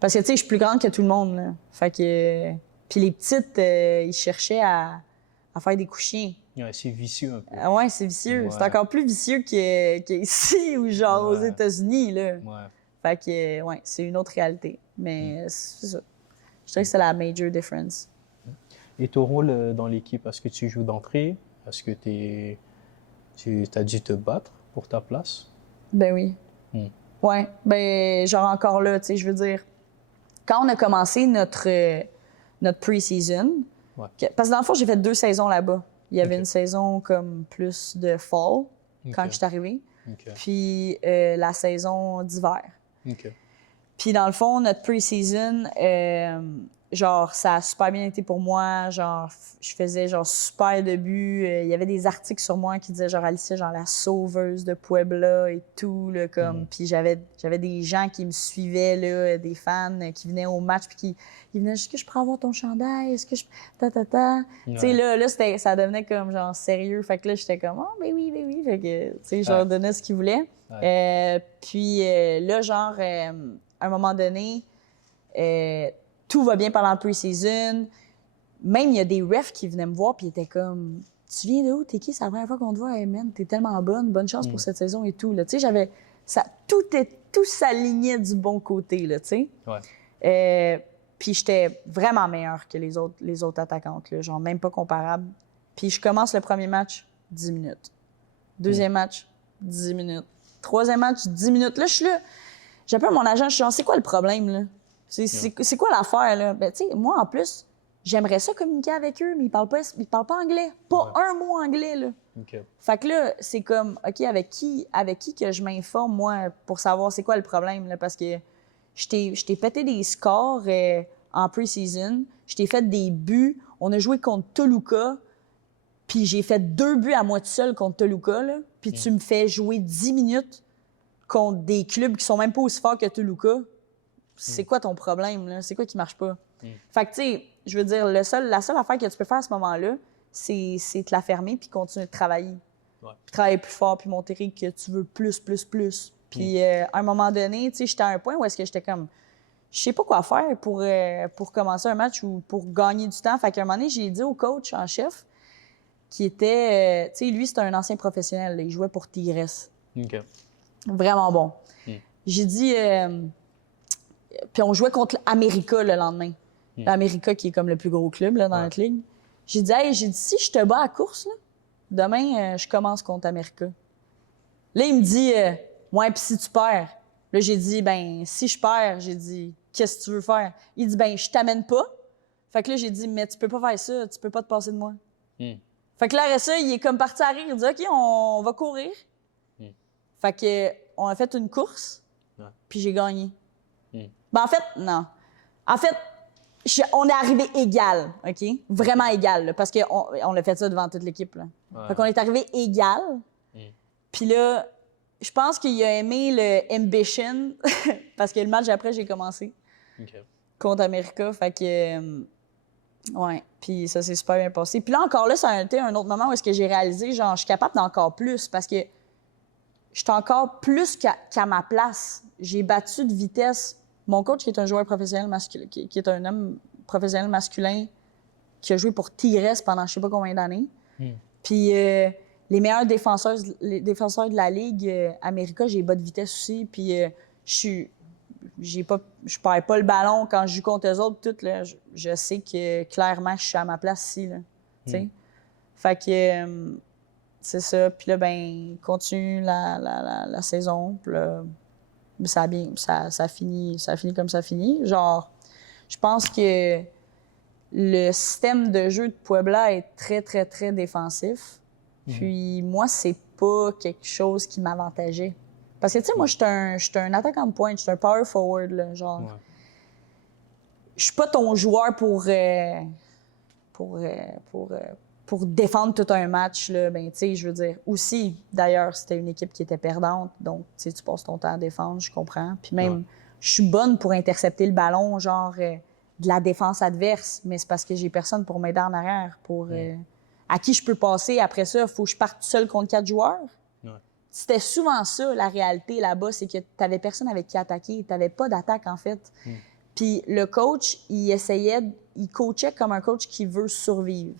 Parce que, tu sais, je suis plus grande que tout le monde, là. Fait que... Puis les petites, ils cherchaient à faire des couchiens. Ouais, c'est vicieux un peu. Ouais, c'est vicieux. Ouais. C'est encore plus vicieux qu'ici ou genre aux États-Unis, là. Ouais. Fait que, ouais, c'est une autre réalité. Mais c'est ça. Je dirais que c'est la major difference. Et ton rôle dans l'équipe, est-ce que tu joues d'entrée? Est-ce que tu as dû te battre pour ta place? Ben oui. Ouais. Ben, genre encore là, tu sais, je veux dire, quand on a commencé notre pre-season, parce que dans le fond, j'ai fait 2 saisons là-bas. Il y avait une saison comme plus de fall quand je suis arrivée, puis la saison d'hiver. Puis dans le fond, notre pre-season, genre ça a super bien été pour moi. Genre, je faisais genre super de buts. Il y avait des articles sur moi qui disaient genre Alicia, genre la sauveuse de Puebla et tout là, comme. Puis j'avais des gens qui me suivaient là, des fans qui venaient au match puis qui venaient, est-ce que je pourrais avoir ton chandail, est-ce que je Tu sais là ça devenait comme genre sérieux. Fait que là j'étais comme ben oui. Fait que tu sais je leur donnais ce qu'ils voulaient. Puis là genre à un moment donné, tout va bien pendant le pre-season. Même, il y a des refs qui venaient me voir puis ils étaient comme « Tu viens de où? T'es qui? C'est la première fois qu'on te voit. Hey, man, t'es tellement bonne. Bonne chance pour cette saison et tout. » Tu sais, tout s'alignait du bon côté, là, tu sais. Ouais. Puis j'étais vraiment meilleure que les autres attaquantes, là, genre même pas comparable. Puis je commence le premier match, 10 minutes. Deuxième match, 10 minutes. Troisième match, 10 minutes. Là, je suis là. J'appelle mon agent, je suis genre, c'est quoi le problème, là? C'est quoi l'affaire, là? Ben, tu sais, moi, en plus, j'aimerais ça communiquer avec eux, mais ils parlent pas anglais. Pas un mot anglais, là. OK. Fait que là, c'est comme, OK, avec qui que je m'informe, moi, pour savoir c'est quoi le problème, là? Parce que je t'ai pété des scores en pre-season. Je t'ai fait des buts. On a joué contre Toluca. Puis j'ai fait 2 buts à moi tout seul contre Toluca, là. Puis tu me fais jouer 10 minutes contre des clubs qui sont même pas aussi forts que Toluca. C'est quoi ton problème, là? C'est quoi qui marche pas? Fait que, tu sais, je veux dire, la seule affaire que tu peux faire à ce moment-là, c'est te la fermer puis continuer de travailler. Ouais. Puis travailler plus fort puis montrer que tu veux plus. Puis à un moment donné, tu sais, j'étais à un point où est-ce que j'étais comme... Je sais pas quoi faire pour commencer un match ou pour gagner du temps. Fait qu'à un moment donné, j'ai dit au coach en chef, qui était... tu sais, lui, c'était un ancien professionnel. Là. Il jouait pour Tigres. OK. Vraiment bon. J'ai dit... puis on jouait contre l'América le lendemain. L'América, qui est comme le plus gros club là, dans notre ligue. J'ai dit, hey, si je te bats à la course, là, demain, je commence contre América. Là, il me dit, ouais, puis si tu perds. Là, j'ai dit, ben, si je perds, j'ai dit, qu'est-ce que tu veux faire? Il dit, ben, je t'amène pas. Fait que là, j'ai dit, mais tu peux pas faire ça, tu peux pas te passer de moi. Fait que là, après ça, il est comme parti à rire. Il dit, OK, on va courir. Fait que, on a fait une course, puis j'ai gagné. Ben, en fait, non. En fait, on est arrivé égal, OK? Vraiment égal, là, parce qu'on a fait ça devant toute l'équipe. Là. Fait qu'on est arrivé égal. Puis là, je pense qu'il a aimé le ambition, parce que le match après, j'ai commencé contre América. Fait que, ouais, puis ça s'est super bien passé. Puis là, encore là, ça a été un autre moment où est-ce que j'ai réalisé, genre, je suis capable d'encore plus, parce que je suis encore plus qu'à ma place. J'ai battu de vitesse. Mon coach, qui est un joueur professionnel masculin, qui est un homme professionnel masculin, qui a joué pour Tigres pendant je sais pas combien d'années. Puis les meilleurs défenseurs de la Ligue, América, j'ai bas de vitesse aussi. Puis je perds pas le ballon quand je joue contre eux autres. Tout, là, je sais que clairement, je suis à ma place ici. Là, fait que c'est ça. Puis là, ben, continue la saison. Puis là, ça finit comme ça finit. Genre, je pense que le système de jeu de Puebla est très, très, très défensif. Puis moi, c'est pas quelque chose qui m'avantageait. Parce que, tu sais, moi, je suis un attaquant de pointe, je suis un power forward, là, genre. Je suis pas ton joueur pour défendre tout un match, là. Ben, tu sais, je veux dire, aussi, d'ailleurs, c'était une équipe qui était perdante, donc, tu sais, tu passes ton temps à défendre, je comprends. Puis même, je suis bonne pour intercepter le ballon, genre, de la défense adverse, mais c'est parce que j'ai personne pour m'aider en arrière, à qui je peux passer. Après ça, il faut que je parte seul contre 4 joueurs. C'était souvent ça, la réalité là-bas, c'est que tu n'avais personne avec qui attaquer. Tu n'avais pas d'attaque, en fait. Puis le coach, il coachait comme un coach qui veut survivre.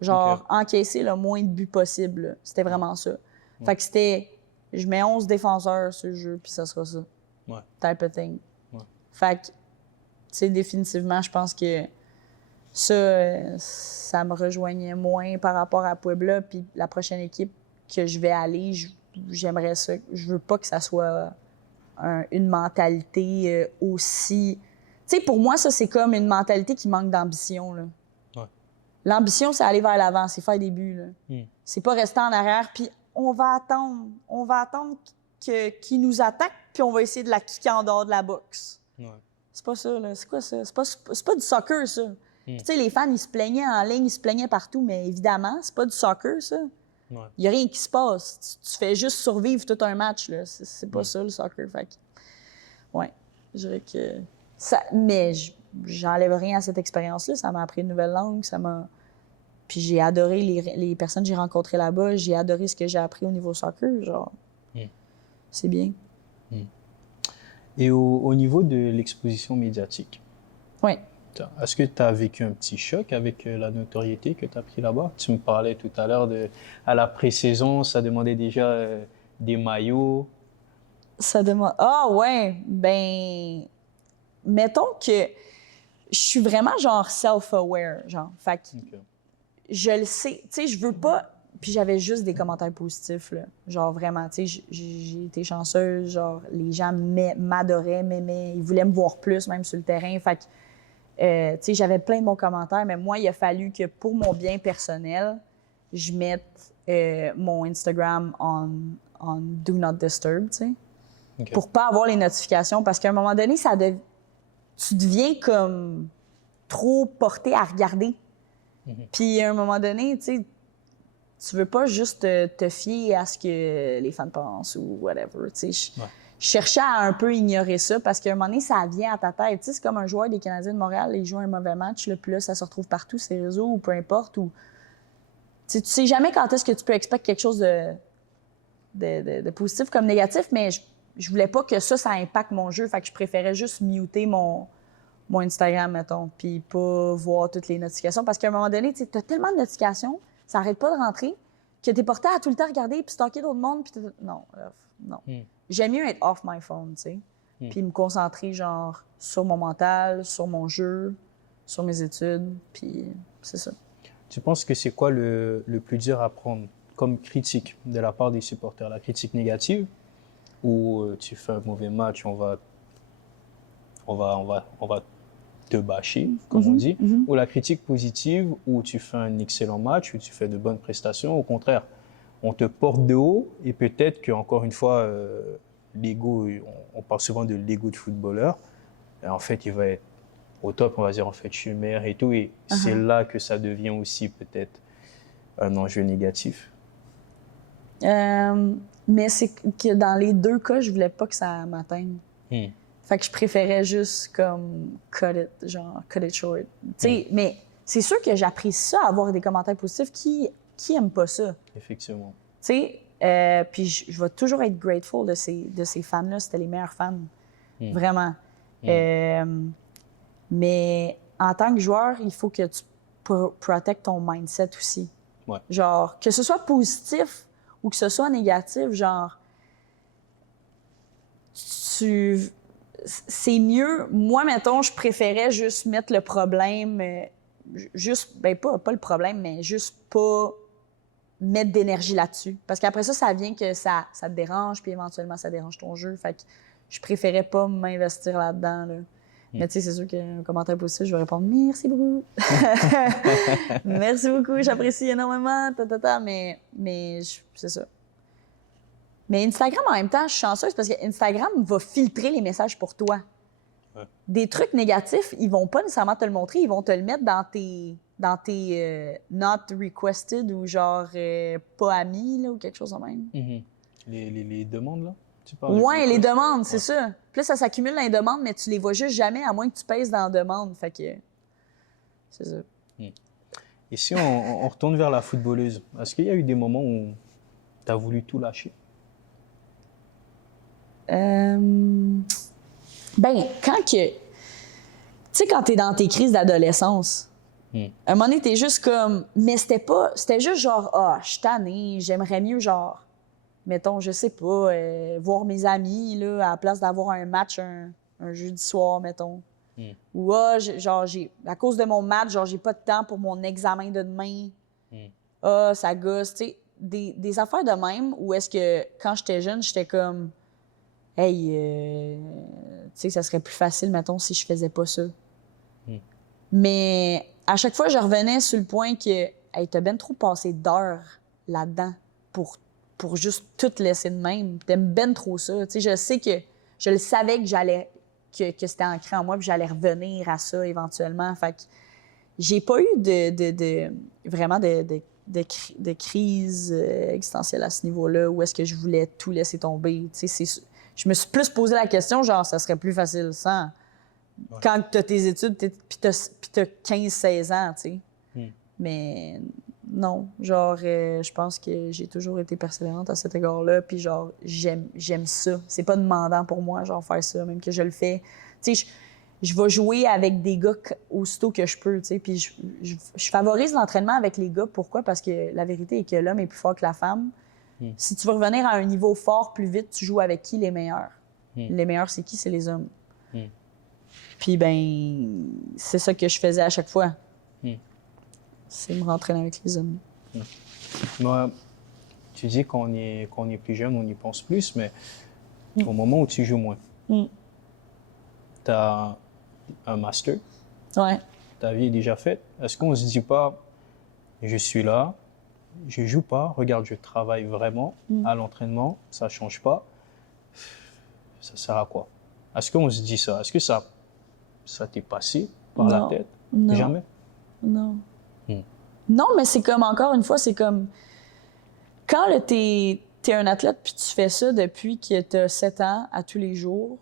Genre, encaisser le moins de buts possible. C'était vraiment ça. Fait que c'était, je mets 11 défenseurs sur le jeu, puis ça sera ça. Type of thing. Fait que, tu sais, définitivement, je pense que ça me rejoignait moins par rapport à Puebla. Puis la prochaine équipe que je vais aller, j'aimerais ça. Je veux pas que ça soit une mentalité aussi... Tu sais, pour moi, ça, c'est comme une mentalité qui manque d'ambition, là. L'ambition, c'est aller vers l'avant, c'est faire des buts, là. C'est pas rester en arrière, puis on va attendre qu'ils nous attaquent, puis on va essayer de la kicker en dehors de la boxe. C'est pas ça, là. C'est quoi ça? C'est pas du soccer, ça. Puis, tu sais, les fans, ils se plaignaient en ligne, ils se plaignaient partout, mais évidemment, c'est pas du soccer, ça. Il n'y a rien qui se passe. Tu fais juste survivre tout un match, là. C'est pas ça, le soccer. Fait que, ouais, je dirais que... Mais j'enlève rien à cette expérience-là. Ça m'a appris une nouvelle langue, Puis j'ai adoré les personnes que j'ai rencontrées là-bas. J'ai adoré ce que j'ai appris au niveau soccer, genre. C'est bien. Et au niveau de l'exposition médiatique, est-ce que tu as vécu un petit choc avec la notoriété que tu as pris là-bas? Tu me parlais tout à l'heure à la pré-saison, ça demandait déjà des maillots. Ça demande... Ah ouais, ben... Mettons que je suis vraiment genre self-aware, genre. Fait que je le sais. Tu sais, je veux pas... Puis j'avais juste des commentaires positifs, là. Genre vraiment, tu sais, j'ai été chanceuse. Genre, les gens m'adoraient, m'aimaient. Ils voulaient me voir plus, même sur le terrain. Fait que Tu sais, j'avais plein de bons commentaires, mais moi, il a fallu que pour mon bien personnel, je mette mon Instagram on Do Not Disturb, tu sais, OK. pour pas avoir les notifications. Parce qu'à un moment donné, tu deviens comme trop porté à regarder. Puis à un moment donné, tu sais, tu veux pas juste te fier à ce que les fans pensent ou whatever, tu sais. Je cherchais à un peu ignorer ça parce qu'à un moment donné, ça vient à ta tête. Tu sais, c'est comme un joueur des Canadiens de Montréal, il joue un mauvais match, là, puis là, ça se retrouve partout sur les réseaux ou peu importe. Ou... Tu sais jamais quand est-ce que tu peux expecter quelque chose de positif comme négatif, mais je voulais pas que ça impacte mon jeu. Fait que je préférais juste muter mon Instagram, mettons, puis pas voir toutes les notifications. Parce qu'à un moment donné, tu as tellement de notifications, ça arrête pas de rentrer, que t'es porté à tout le temps regarder, puis stalker d'autres mondes, puis non. J'aime mieux être off my phone, tu sais, puis me concentrer, genre, sur mon mental, sur mon jeu, sur mes études, puis c'est ça. Tu penses que c'est quoi le plus dur à prendre comme critique de la part des supporters? La critique négative, où tu fais un mauvais match, on va te bâcher, comme on dit, ou la critique positive, où tu fais un excellent match, où tu fais de bonnes prestations, au contraire, on te porte de haut, et peut-être qu'encore une fois, l'ego, on parle souvent de l'ego de footballeur, et en fait, il va être au top, on va dire, en fait, je suis meilleur et tout, et c'est là que ça devient aussi peut-être un enjeu négatif. Mais c'est que dans les deux cas, je voulais pas que ça m'atteigne. Fait que je préférais juste comme cut it short. Mais c'est sûr que j'apprécie ça, avoir des commentaires positifs. Qui aime pas ça? Effectivement. Puis je vais toujours être grateful de ces fans-là. C'était les meilleurs fans. Vraiment. Mais en tant que joueur, il faut que tu protectes ton mindset aussi. Ouais. Genre, que ce soit positif ou que ce soit négatif, genre, c'est mieux. Moi, mettons, je préférais juste mettre le problème, pas le problème, mais juste pas mettre d'énergie là-dessus. Parce qu'après ça vient que ça te dérange, puis éventuellement, ça dérange ton jeu. Fait que je préférais pas m'investir là-dedans, là. Mais tu sais, c'est sûr qu'un commentaire positif, je vais répondre « Merci beaucoup! » Merci beaucoup, j'apprécie énormément, mais c'est ça. Mais Instagram, en même temps, je suis chanceuse parce que Instagram va filtrer les messages pour toi. Ouais. Des trucs négatifs, ils vont pas nécessairement te le montrer, ils vont te le mettre dans tes not requested ou genre pas amis là, ou quelque chose de même. Les demandes, là? Ouais, les demandes, c'est ça. Puis là, ça s'accumule dans les demandes, mais tu les vois juste jamais, à moins que tu pèses dans la demande. Fait que c'est ça. Et si on retourne vers la footballeuse, est-ce qu'il y a eu des moments où tu as voulu tout lâcher? Ben, quand t'es dans tes crises d'adolescence, à un moment donné, t'es juste comme... Mais c'était juste genre, je suis tannée, j'aimerais mieux genre... Mettons, je sais pas, voir mes amis, là, à la place d'avoir un match un jeudi soir, mettons. Ou, à cause de mon match, genre, j'ai pas de temps pour mon examen de demain. Ça gosse, tu sais. Des affaires de même, où est-ce que, quand j'étais jeune, j'étais comme, hey, tu sais, ça serait plus facile, mettons, si je faisais pas ça. Mais à chaque fois, je revenais sur le point que, hey, t'as ben trop passé d'heures là-dedans pour juste tout laisser de même. T'aimes ben trop ça. Tu sais, je sais que je le savais que que c'était ancré en moi, puis j'allais revenir à ça éventuellement. Fait que j'ai pas eu vraiment de crise existentielle à ce niveau-là, où est-ce que je voulais tout laisser tomber. Tu sais, je me suis plus posé la question, genre, ça serait plus facile sans. Ouais. Quand t'as tes études, puis t'as 15-16 ans, tu sais. Mais non, genre, je pense que j'ai toujours été persévérante à cet égard-là, puis genre, j'aime ça. C'est pas demandant pour moi, genre, faire ça, même que je le fais. Tu sais, je vais jouer avec des gars aussitôt que je peux, tu sais, puis je favorise l'entraînement avec les gars. Pourquoi? Parce que la vérité est que l'homme est plus fort que la femme. Si tu veux revenir à un niveau fort plus vite, tu joues avec qui? Les meilleurs. Les meilleurs, c'est qui? C'est les hommes. Puis, ben, c'est ça que je faisais à chaque fois. C'est me rentraîner avec les hommes. Moi, tu dis qu'on est plus jeune, on y pense plus, mais au moment où tu joues moins, tu as un master, Ouais. Ta vie est déjà faite. Est-ce qu'on se dit pas, je suis là, je joue pas, regarde, je travaille vraiment à l'entraînement, ça change pas, ça sert à quoi? Est-ce qu'on se dit ça? Est-ce que ça t'est passé par la tête? Non. Jamais? Non. Non, mais c'est comme, encore une fois, c'est comme, quand t'es un athlète puis tu fais ça depuis que t'as 7 ans à tous les jours,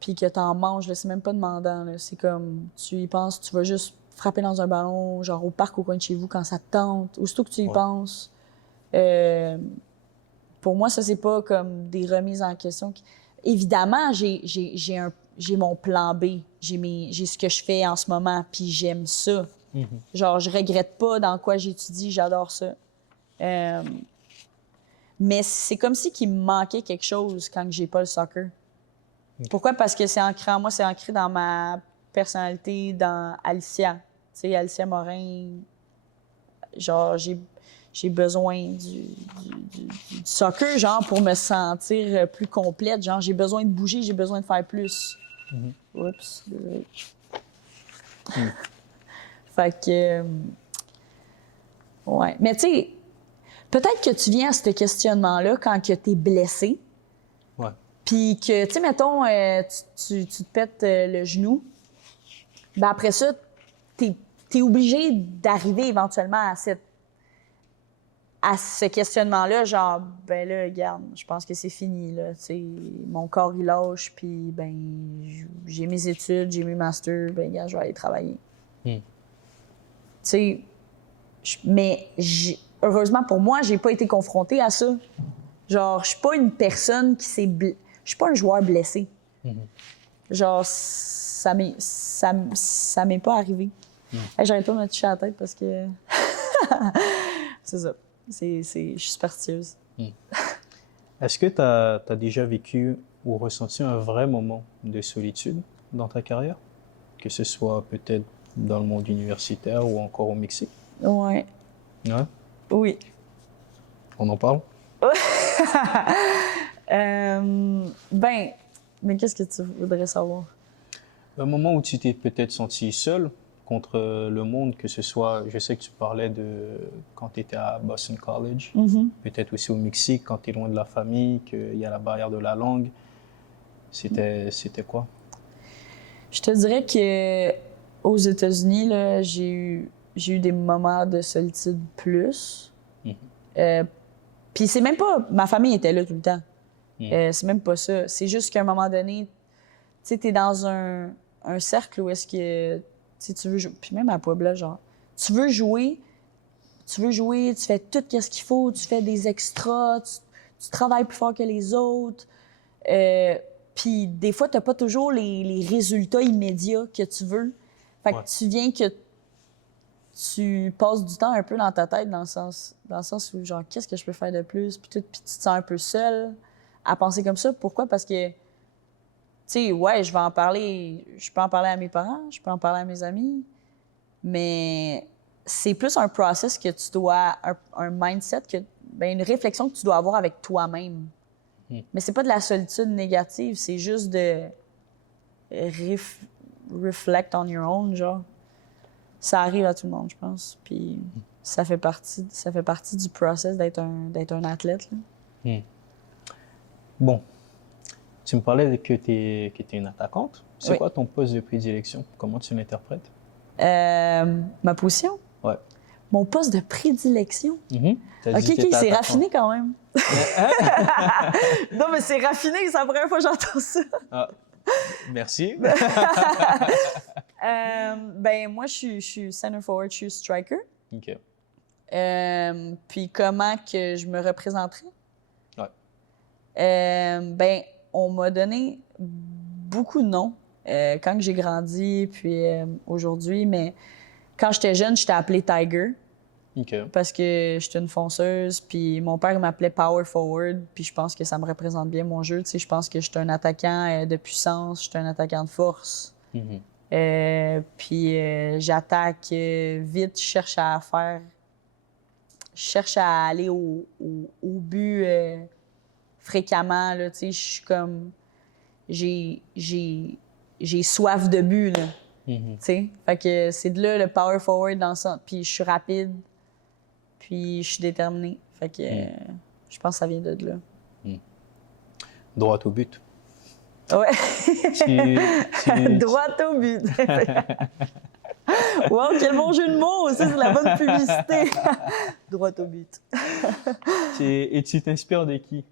puis que t'en manges, là, c'est même pas demandant, là. C'est comme, tu y penses, tu vas juste frapper dans un ballon, genre au parc au coin de chez vous quand ça te tente, aussitôt que tu y penses. Pour moi, ça, c'est pas comme des remises en question. Évidemment, j'ai mon plan B, j'ai ce que je fais en ce moment, puis j'aime ça. Genre, je regrette pas dans quoi j'étudie, j'adore ça. Mais c'est comme si qu'il me manquait quelque chose quand j'ai pas le soccer. Pourquoi? Parce que c'est ancré en moi, c'est ancré dans ma personnalité, dans Alicia. Tu sais, Alicia Morin, genre, j'ai besoin du soccer, genre, pour me sentir plus complète. Genre, j'ai besoin de bouger, j'ai besoin de faire plus. Oups, désolé. Fait que... ouais. Mais tu sais, peut-être que tu viens à ce questionnement-là quand que t'es blessé. Ouais. Puis que, tu sais, mettons, tu te pètes le genou. Ben après ça, t'es obligé d'arriver éventuellement à ce questionnement-là, genre, ben là, regarde, je pense que c'est fini, là, tu sais, mon corps, il lâche, puis ben, j'ai mes études, j'ai mes masters, ben, regarde, je vais aller travailler. Tu sais, mais heureusement pour moi, j'ai pas été confrontée à ça. Genre, je suis pas une personne qui s'est... Je suis pas un joueur blessé. Genre, ça m'est pas arrivé. Hey, j'arrête pas de me toucher à la tête parce que... c'est ça. Je suis superstitieuse. Est-ce que tu as déjà vécu ou ressenti un vrai moment de solitude dans ta carrière? Que ce soit peut-être dans le monde universitaire ou encore au Mexique? Ouais. Ouais? Oui. On en parle? Ben, mais qu'est-ce que tu voudrais savoir? Un moment où tu t'es peut-être senti seul contre le monde, que ce soit, je sais que tu parlais de quand tu étais à Boston College, peut-être aussi au Mexique, quand tu es loin de la famille, qu'il y a la barrière de la langue. C'était quoi? Je te dirais que aux États-Unis, là, j'ai eu des moments de solitude plus. Puis c'est même pas... Ma famille était là tout le temps. C'est même pas ça. C'est juste qu'à un moment donné, tu sais, t'es dans un cercle où est-ce que tu veux jouer. Puis même à Puebla, genre, tu veux jouer, tu fais tout ce qu'il faut, tu fais des extras, tu travailles plus fort que les autres. Puis des fois, t'as pas toujours les résultats immédiats que tu veux. Fait que tu viens que tu passes du temps un peu dans ta tête, dans le sens où, genre, qu'est-ce que je peux faire de plus? Puis tu te sens un peu seul à penser comme ça. Pourquoi? Parce que, tu sais, ouais, je peux en parler à mes parents, je peux en parler à mes amis, mais c'est plus un process que tu dois, un mindset, une réflexion que tu dois avoir avec toi-même. Mais c'est pas de la solitude négative, c'est juste de reflect on your own, genre. Ça arrive à tout le monde, je pense. Puis ça fait partie du process d'être un athlète, là. Bon, tu me parlais que tu es une attaquante. C'est quoi ton poste de prédilection? Comment tu l'interprètes? Ma position? Ouais. Mon poste de prédilection? OK, c'est raffiné quand même. Non, mais c'est raffiné, c'est la première fois que j'entends ça. Ah, merci. Ben, moi, je suis center forward, je suis striker. OK. Puis comment que je me représenterais? Ouais. Ben, on m'a donné beaucoup de noms quand j'ai grandi, puis aujourd'hui, mais quand j'étais jeune, j'étais appelée Tiger. OK. Parce que j'étais une fonceuse, puis mon père m'appelait Power Forward, puis je pense que ça me représente bien mon jeu. Tu sais, je pense que j'étais un attaquant de puissance, j'étais un attaquant de force. Puis j'attaque vite, je cherche à aller au but fréquemment, là, tu sais, je suis comme... J'ai soif de but, là. Tu sais, fait que c'est de là le power forward dans ça. Puis je suis rapide, puis je suis déterminée. Fait que je pense que ça vient de là. Droit au but. Ouais. Tu- Droit au but. Wow, quel bon jeu de mots! Ça, c'est la bonne publicité. Droit au but. Et tu t'inspires de qui?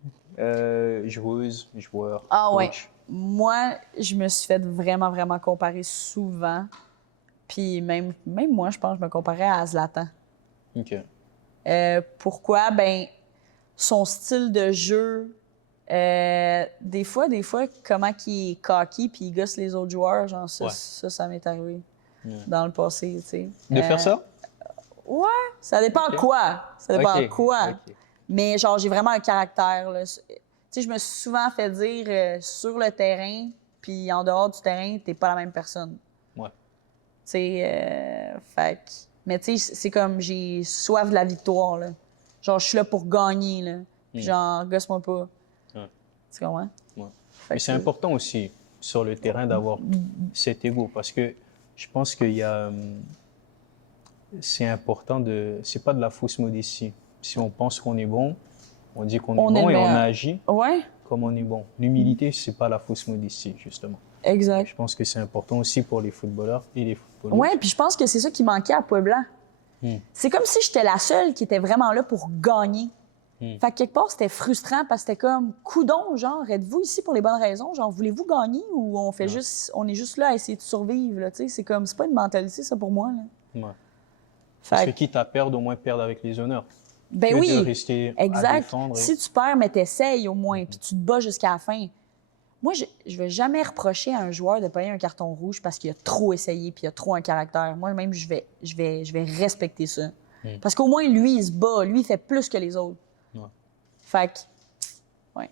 Joueuse, joueur, Ah ouais. coach? Moi, je me suis fait vraiment, vraiment comparer souvent. Puis même moi, je pense que je me comparais à Zlatan. OK. Pourquoi? Ben, son style de jeu, des fois, comment il est cocky puis il gosse les autres joueurs, genre ça m'est arrivé dans le passé, tu sais. De faire ça? Ouais, ça dépend quoi. Ça dépend quoi. OK. Mais genre, j'ai vraiment un caractère, là. Tu sais, je me suis souvent fait dire sur le terrain puis en dehors du terrain, t'es pas la même personne. Ouais. Tu sais, fait que... Mais tu sais, c'est comme j'ai soif de la victoire, là. Genre, je suis là pour gagner, là. Puis genre, gosse-moi pas. Ouais. Tu comprends? Ouais. Fait Mais c'est important aussi sur le terrain d'avoir cet ego parce que je pense qu'il y a. C'est important de. C'est pas de la fausse modestie. Si on pense qu'on est bon, on dit qu'on est bon et on agit Ouais, comme on est bon. L'humilité, c'est pas la fausse modestie, justement. exact. Je pense que c'est important aussi pour les footballeurs et les footballeuses. Ouais, puis je pense que c'est ça qui manquait à Puebla. C'est comme si j'étais la seule qui était vraiment là pour gagner. Fait que quelque part, c'était frustrant parce que c'était comme, coudon, genre, êtes-vous ici pour les bonnes raisons? Genre, voulez-vous gagner ou on fait on est juste là à essayer de survivre, là, tu sais? C'est comme, c'est pas une mentalité, ça, pour moi, là. Ouais. Parce que Fait quitte à perdre, au moins perdre avec les honneurs. ben Que oui, de rester à exact. défendre. Si tu perds, mais t'essayes au moins, puis tu te bats jusqu'à la fin. Moi, je vais jamais reprocher à un joueur de payer un carton rouge parce qu'il a trop essayé puis il a trop un caractère. Moi-même, je vais respecter ça. Parce qu'au moins, lui, il se bat. Lui, il fait plus que les autres. Ouais. Fait que, ouais.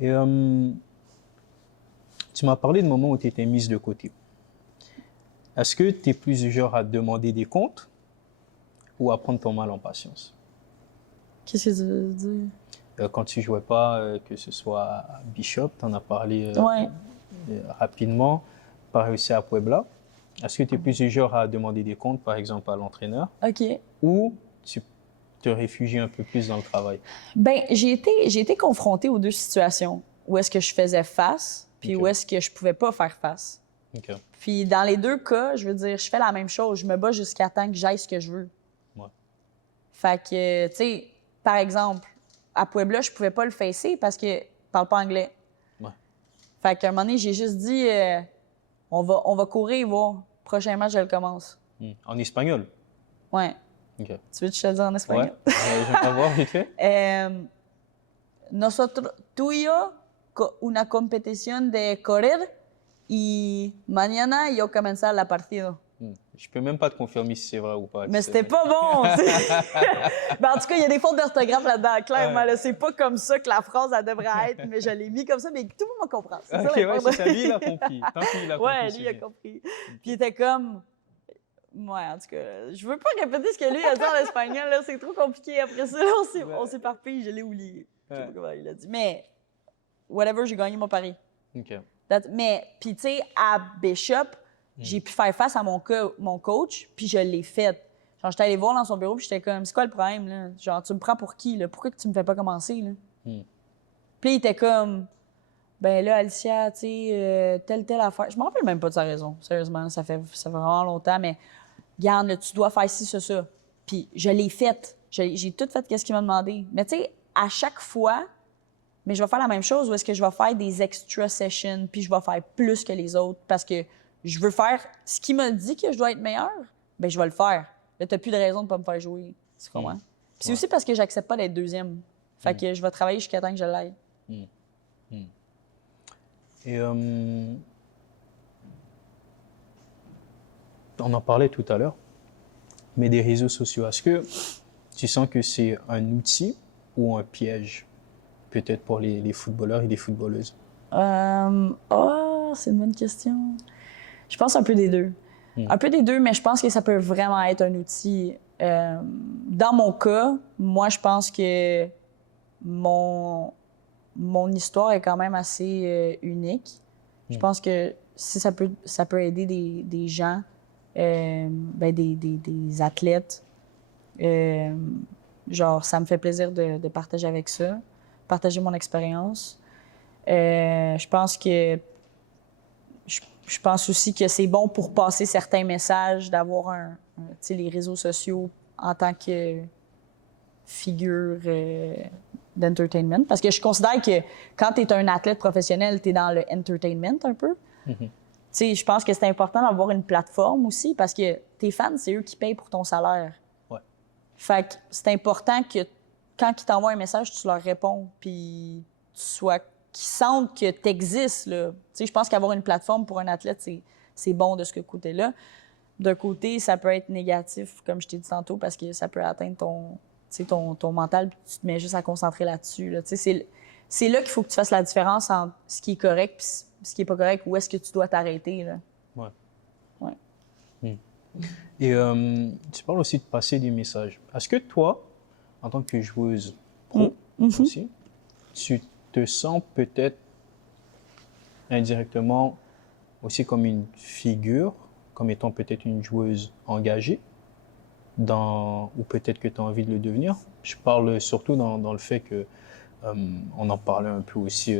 Et tu m'as parlé de moments où tu étais mise de côté. Est-ce que tu es plus du genre à demander des comptes ou à prendre ton mal en patience? Qu'est-ce que tu veux dire? Quand tu jouais pas, que ce soit à Bishop, tu en as parlé Ouais. rapidement, pas réussi à Puebla. Est-ce que tu es plus du genre à demander des comptes, par exemple, à l'entraîneur, OK. ou tu te réfugies un peu plus dans le travail? Ben, j'ai été confrontée aux deux situations. Où est-ce que je faisais face, puis où est-ce que je pouvais pas faire face. OK. Puis dans les deux cas, je veux dire, je fais la même chose. Je me bats jusqu'à temps que j'aille ce que je veux. Ouais. Fait que, tu sais, par exemple, à Puebla, je pouvais pas le facer parce que je parle pas anglais. Ouais. Fait qu'à un moment donné, j'ai juste dit, on va courir, voir. Prochain match, je le commence. En espagnol? Ouais. OK. Tu veux que je te le dise en espagnol? Ouais. J'aimerais voir vite fait. Nosotros, tú y yo, una competición de correr y mañana yo comenzar la partido. Je peux même pas te confirmer si c'est vrai ou pas. Mais c'était pas bon! Ben, en tout cas, il y a des fautes d'orthographe là-dedans, clairement. Là, c'est pas comme ça que la phrase elle devrait être, mais je l'ai mis comme ça, mais tout le monde comprend. C'est OK, ça, ouais, c'est ça. Lui, il a compris. Tant qu'il a compris, ouais, lui, il a compris. Puis il était comme... Ouais, en tout cas, je veux pas répéter ce que lui a dit en espagnol, là, c'est trop compliqué. Après ça, là, on s'éparpille, je l'ai oublié. Je sais pas comment il a dit. Mais, whatever, j'ai gagné mon pari. OK. Mais, puis tu sais, à Bishop, j'ai pu faire face à mon coach, puis je l'ai fait. Genre, j'étais allée voir dans son bureau, puis j'étais comme, c'est quoi le problème, là? Genre, tu me prends pour qui, là? Pourquoi que tu me fais pas commencer, là? Puis il était comme, ben là, Alicia, tu sais, telle affaire. Je me rappelle même pas de sa raison, sérieusement. Ça fait vraiment longtemps, mais regarde, là, tu dois faire ci, ça. Puis je l'ai fait. J'ai tout fait ce qu'il m'a demandé. Mais tu sais, à chaque fois, mais je vais faire la même chose ou est-ce que je vais faire des extra sessions puis je vais faire plus que les autres parce que je veux faire ce qui m'a dit que je dois être meilleur, ben je vais le faire. Là, t'as plus de raison de pas me faire jouer. Tu comprends? Puis c'est aussi parce que j'accepte pas d'être deuxième. Fait que je vais travailler jusqu'à temps que je l'aille. Et on en parlait tout à l'heure, mais des réseaux sociaux, est-ce que tu sens que c'est un outil ou un piège, peut-être pour les footballeurs et les footballeuses? C'est une bonne question. Je pense un peu des deux. Un peu des deux, mais je pense que ça peut vraiment être un outil. Dans mon cas, moi, je pense que mon histoire est quand même assez unique. Je pense que si ça peut aider des gens, des athlètes, genre, ça me fait plaisir de partager avec ça, partager mon expérience. Je pense aussi que c'est bon pour passer certains messages, d'avoir les réseaux sociaux en tant que figure d'entertainment. Parce que je considère que quand tu es un athlète professionnel, tu es dans le entertainment un peu. Je pense que c'est important d'avoir une plateforme aussi parce que tes fans, c'est eux qui payent pour ton salaire. Ouais. Fait que c'est important que quand ils t'envoient un message, tu leur réponds puis qu'ils sentent que tu existes. Je pense qu'avoir une plateforme pour un athlète, c'est bon de ce côté-là. D'un côté, ça peut être négatif, comme je t'ai dit tantôt, parce que ça peut atteindre ton mental puis tu te mets juste à concentrer là-dessus. Là. C'est là qu'il faut que tu fasses la différence entre ce qui est correct et ce qui n'est pas correct, où est-ce que tu dois t'arrêter. Là. Ouais. Et tu parles aussi de passer des messages. Est-ce que toi, en tant que joueuse pro aussi, tu te sens peut-être indirectement aussi comme une figure, comme étant peut-être une joueuse engagée, ou peut-être que tu as envie de le devenir? Je parle surtout dans le fait que on en parlait un peu aussi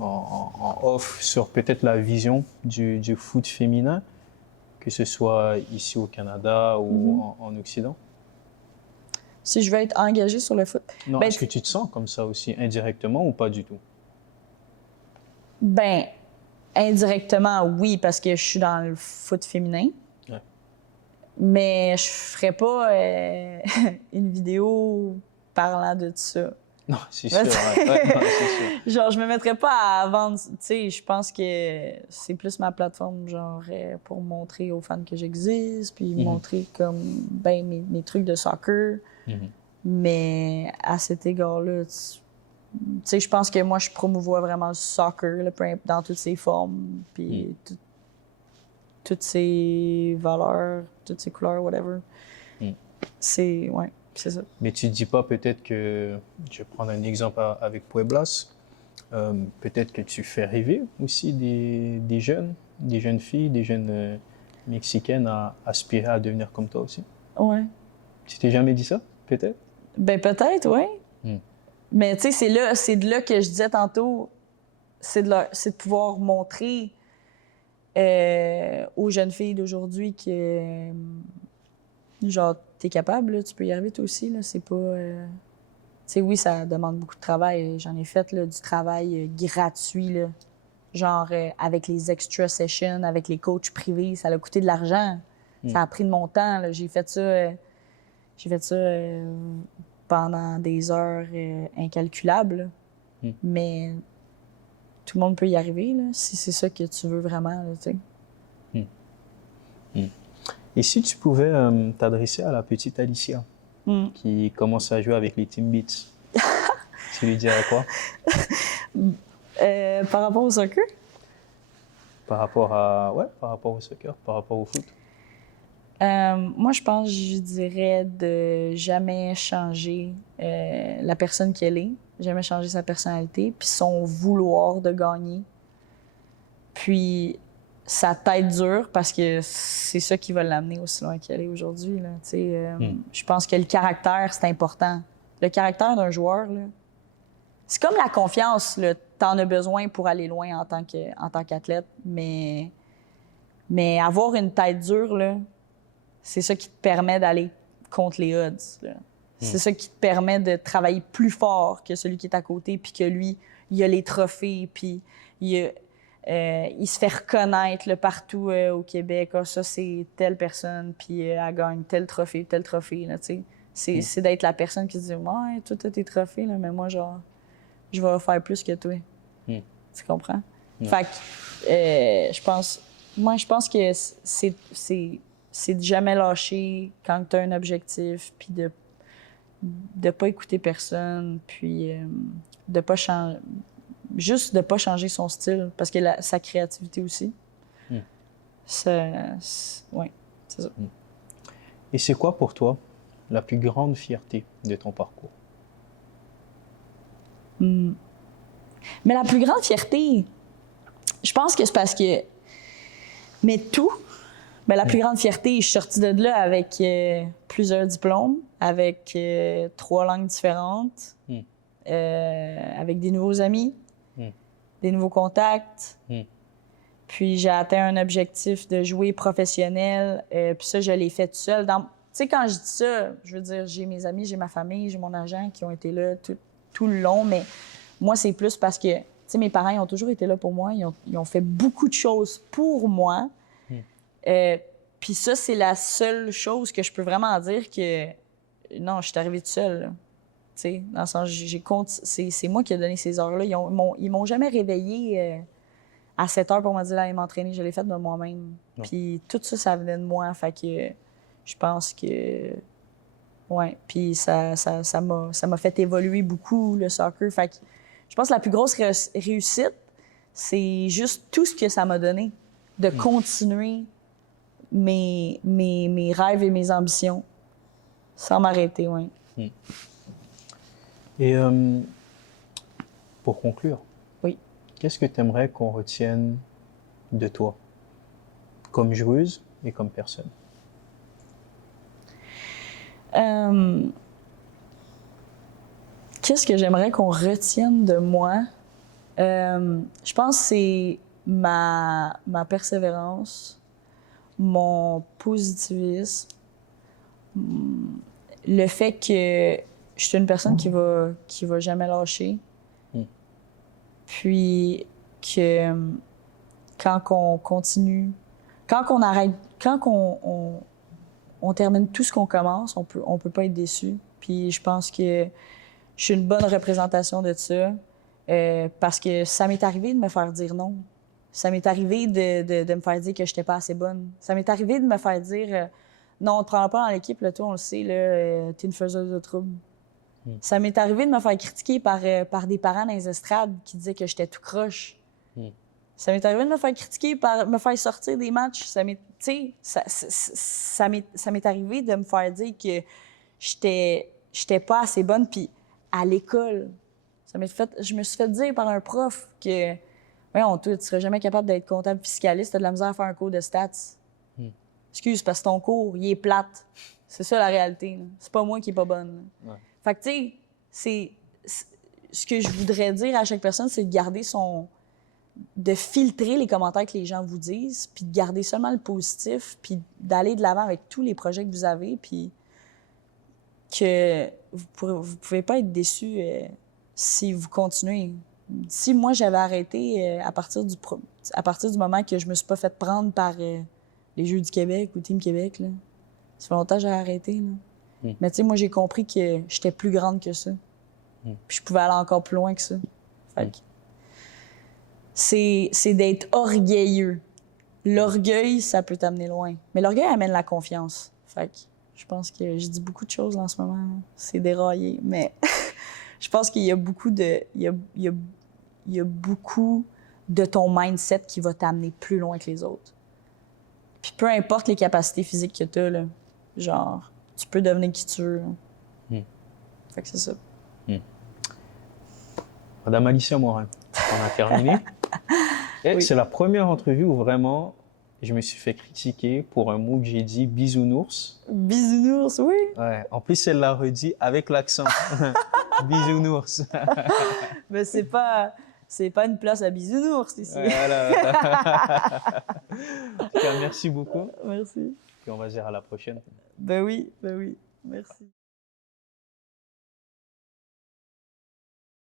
en off sur peut-être la vision du foot féminin, que ce soit ici au Canada ou en Occident. Si je veux être engagée sur le foot? Non, est-ce que tu te sens comme ça aussi, indirectement ou pas du tout? Ben, indirectement, oui, parce que je suis dans le foot féminin. Ouais. Mais je ferais pas une vidéo parlant de ça. Non, c'est sûr. Non, c'est sûr. Genre, je me mettrais pas à vendre. Tu sais, je pense que c'est plus ma plateforme, genre, pour montrer aux fans que j'existe, puis montrer comme, mes trucs de soccer. Mais à cet égard-là, tu sais, je pense que moi, je promouvois vraiment le soccer, là, dans toutes ses formes, puis toutes ses valeurs, toutes ses couleurs, whatever. C'est ça. Mais tu ne dis pas peut-être que, je vais prendre un exemple avec Pueblas, peut-être que tu fais rêver aussi des jeunes filles, des jeunes Mexicaines à aspirer à devenir comme toi aussi? Ouais. Tu t'es jamais dit ça, peut-être? Ben peut-être, oui. Mais tu sais, c'est de là que je disais tantôt, c'est de pouvoir montrer aux jeunes filles d'aujourd'hui que, genre, t'es capable, là, tu peux y arriver toi aussi, là, c'est pas... Tu sais, oui, ça demande beaucoup de travail. J'en ai fait, là, du travail gratuit, là. Genre, avec les extra sessions, avec les coachs privés, ça a coûté de l'argent. Ça a pris de mon temps, là. J'ai fait ça pendant des heures incalculables, mais tout le monde peut y arriver, là, si c'est ça que tu veux vraiment, là, tu sais. Et si tu pouvais t'adresser à la petite Alicia qui commence à jouer avec les Timbits, tu lui dirais quoi? Par rapport au soccer? Par rapport au soccer, par rapport au foot? Moi, je pense que je dirais de jamais changer la personne qu'elle est, jamais changer sa personnalité, puis son vouloir de gagner. Puis sa tête dure, parce que c'est ça qui va l'amener aussi loin qu'elle est aujourd'hui. Je pense que le caractère, c'est important. Le caractère d'un joueur, là, c'est comme la confiance. T'en as besoin pour aller loin en tant qu'athlète, mais avoir une tête dure, là, c'est ça qui te permet d'aller contre les odds. C'est ça qui te permet de travailler plus fort que celui qui est à côté, puis que lui, il a les trophées, puis il se fait reconnaître là, partout au Québec. Ah, ça, c'est telle personne, puis elle gagne tel trophée. Là, c'est d'être la personne qui se dit « Ouais, toi, t'as tes trophées, là, mais moi, genre, je vais faire plus que toi. Tu comprends? Fait que je pense que c'est de jamais lâcher quand tu as un objectif, puis de pas écouter personne, puis de pas changer, juste de pas changer son style, parce que sa créativité aussi. C'est ça. Et c'est quoi pour toi la plus grande fierté de ton parcours? Mais la plus grande fierté, Je pense que c'est parce que... Mais tout, ben, la plus grande fierté, je suis sortie de là avec plusieurs diplômes, avec 3 langues différentes, avec des nouveaux amis, des nouveaux contacts. Puis j'ai atteint un objectif de jouer professionnel. Puis ça, je l'ai fait tout seul. Tu sais, quand je dis ça, je veux dire, j'ai mes amis, j'ai ma famille, j'ai mon agent qui ont été là tout le long. Mais moi, c'est plus parce que, tu sais, mes parents, ils ont toujours été là pour moi. Ils ont fait beaucoup de choses pour moi. Puis ça, c'est la seule chose que je peux vraiment dire que... Non, je suis arrivée toute seule, là. Tu sais, dans le sens, c'est moi qui ai donné ces heures-là. Ils m'ont jamais réveillée à 7 heures pour me dire, là, aller m'entraîner. Je l'ai fait de moi-même. Puis tout ça, ça venait de moi. Fait que je pense que... Ouais. Puis ça m'a fait évoluer beaucoup, le soccer. Fait que je pense que la plus grosse réussite, c'est juste tout ce que ça m'a donné. De continuer mes rêves et mes ambitions sans m'arrêter, oui. Et pour conclure, oui. Qu'est-ce que tu aimerais qu'on retienne de toi, comme joueuse et comme personne? Qu'est-ce que j'aimerais qu'on retienne de moi? Je pense que c'est ma persévérance, mon positivisme, le fait que je suis une personne qui va jamais lâcher. Puis que quand on continue, quand on arrête, quand on termine tout ce qu'on commence, on peut pas être déçu. Puis je pense que je suis une bonne représentation de ça, parce que ça m'est arrivé de me faire dire non. Ça m'est arrivé de me faire dire que j'étais pas assez bonne. Ça m'est arrivé de me faire dire non, on te prendra pas dans l'équipe, là, toi, on le sait, là, t'es une faiseuse de troubles. Ça m'est arrivé de me faire critiquer par des parents dans les estrades qui disaient que j'étais tout croche. Ça m'est arrivé de me faire critiquer me faire sortir des matchs. Ça m'est arrivé de me faire dire que j'étais pas assez bonne. Puis à l'école, je me suis fait dire par un prof que voyons, toi, tu serais jamais capable d'être comptable fiscaliste, t'as de la misère à faire un cours de stats. Excuse, parce que ton cours, il est plate. C'est ça la réalité. Là. C'est pas moi qui est pas bonne. Ouais. Fait que, tu sais, ce que je voudrais dire à chaque personne, c'est de garder de filtrer les commentaires que les gens vous disent, puis de garder seulement le positif, puis d'aller de l'avant avec tous les projets que vous avez, puis que vous pouvez pas être déçu si vous continuez. Si moi, j'avais arrêté à partir du moment que je me suis pas fait prendre par les Jeux du Québec ou Team Québec, là, ça fait longtemps que j'ai arrêté. Là. Mais tu sais, moi, j'ai compris que j'étais plus grande que ça. Puis je pouvais aller encore plus loin que ça. Fait que c'est d'être orgueilleux. L'orgueil, ça peut t'amener loin. Mais l'orgueil amène la confiance. Fait que je pense que je dis beaucoup de choses en ce moment. Là. C'est déraillé. Mais je pense qu'il y a beaucoup il y a beaucoup de ton mindset qui va t'amener plus loin que les autres. Puis peu importe les capacités physiques que tu as, là, genre, tu peux devenir qui tu veux. Fait que c'est ça. Madame Alicia Morin, on a terminé. Et c'est la première entrevue où vraiment je me suis fait critiquer pour un mot que j'ai dit, bisounours. Bisounours, oui. Ouais. En plus, elle l'a redit avec l'accent. Bisounours. Mais c'est pas une place à bisounours ici. Voilà. En tout cas, merci beaucoup. Merci. Puis on va se dire à la prochaine. Ben oui. Merci.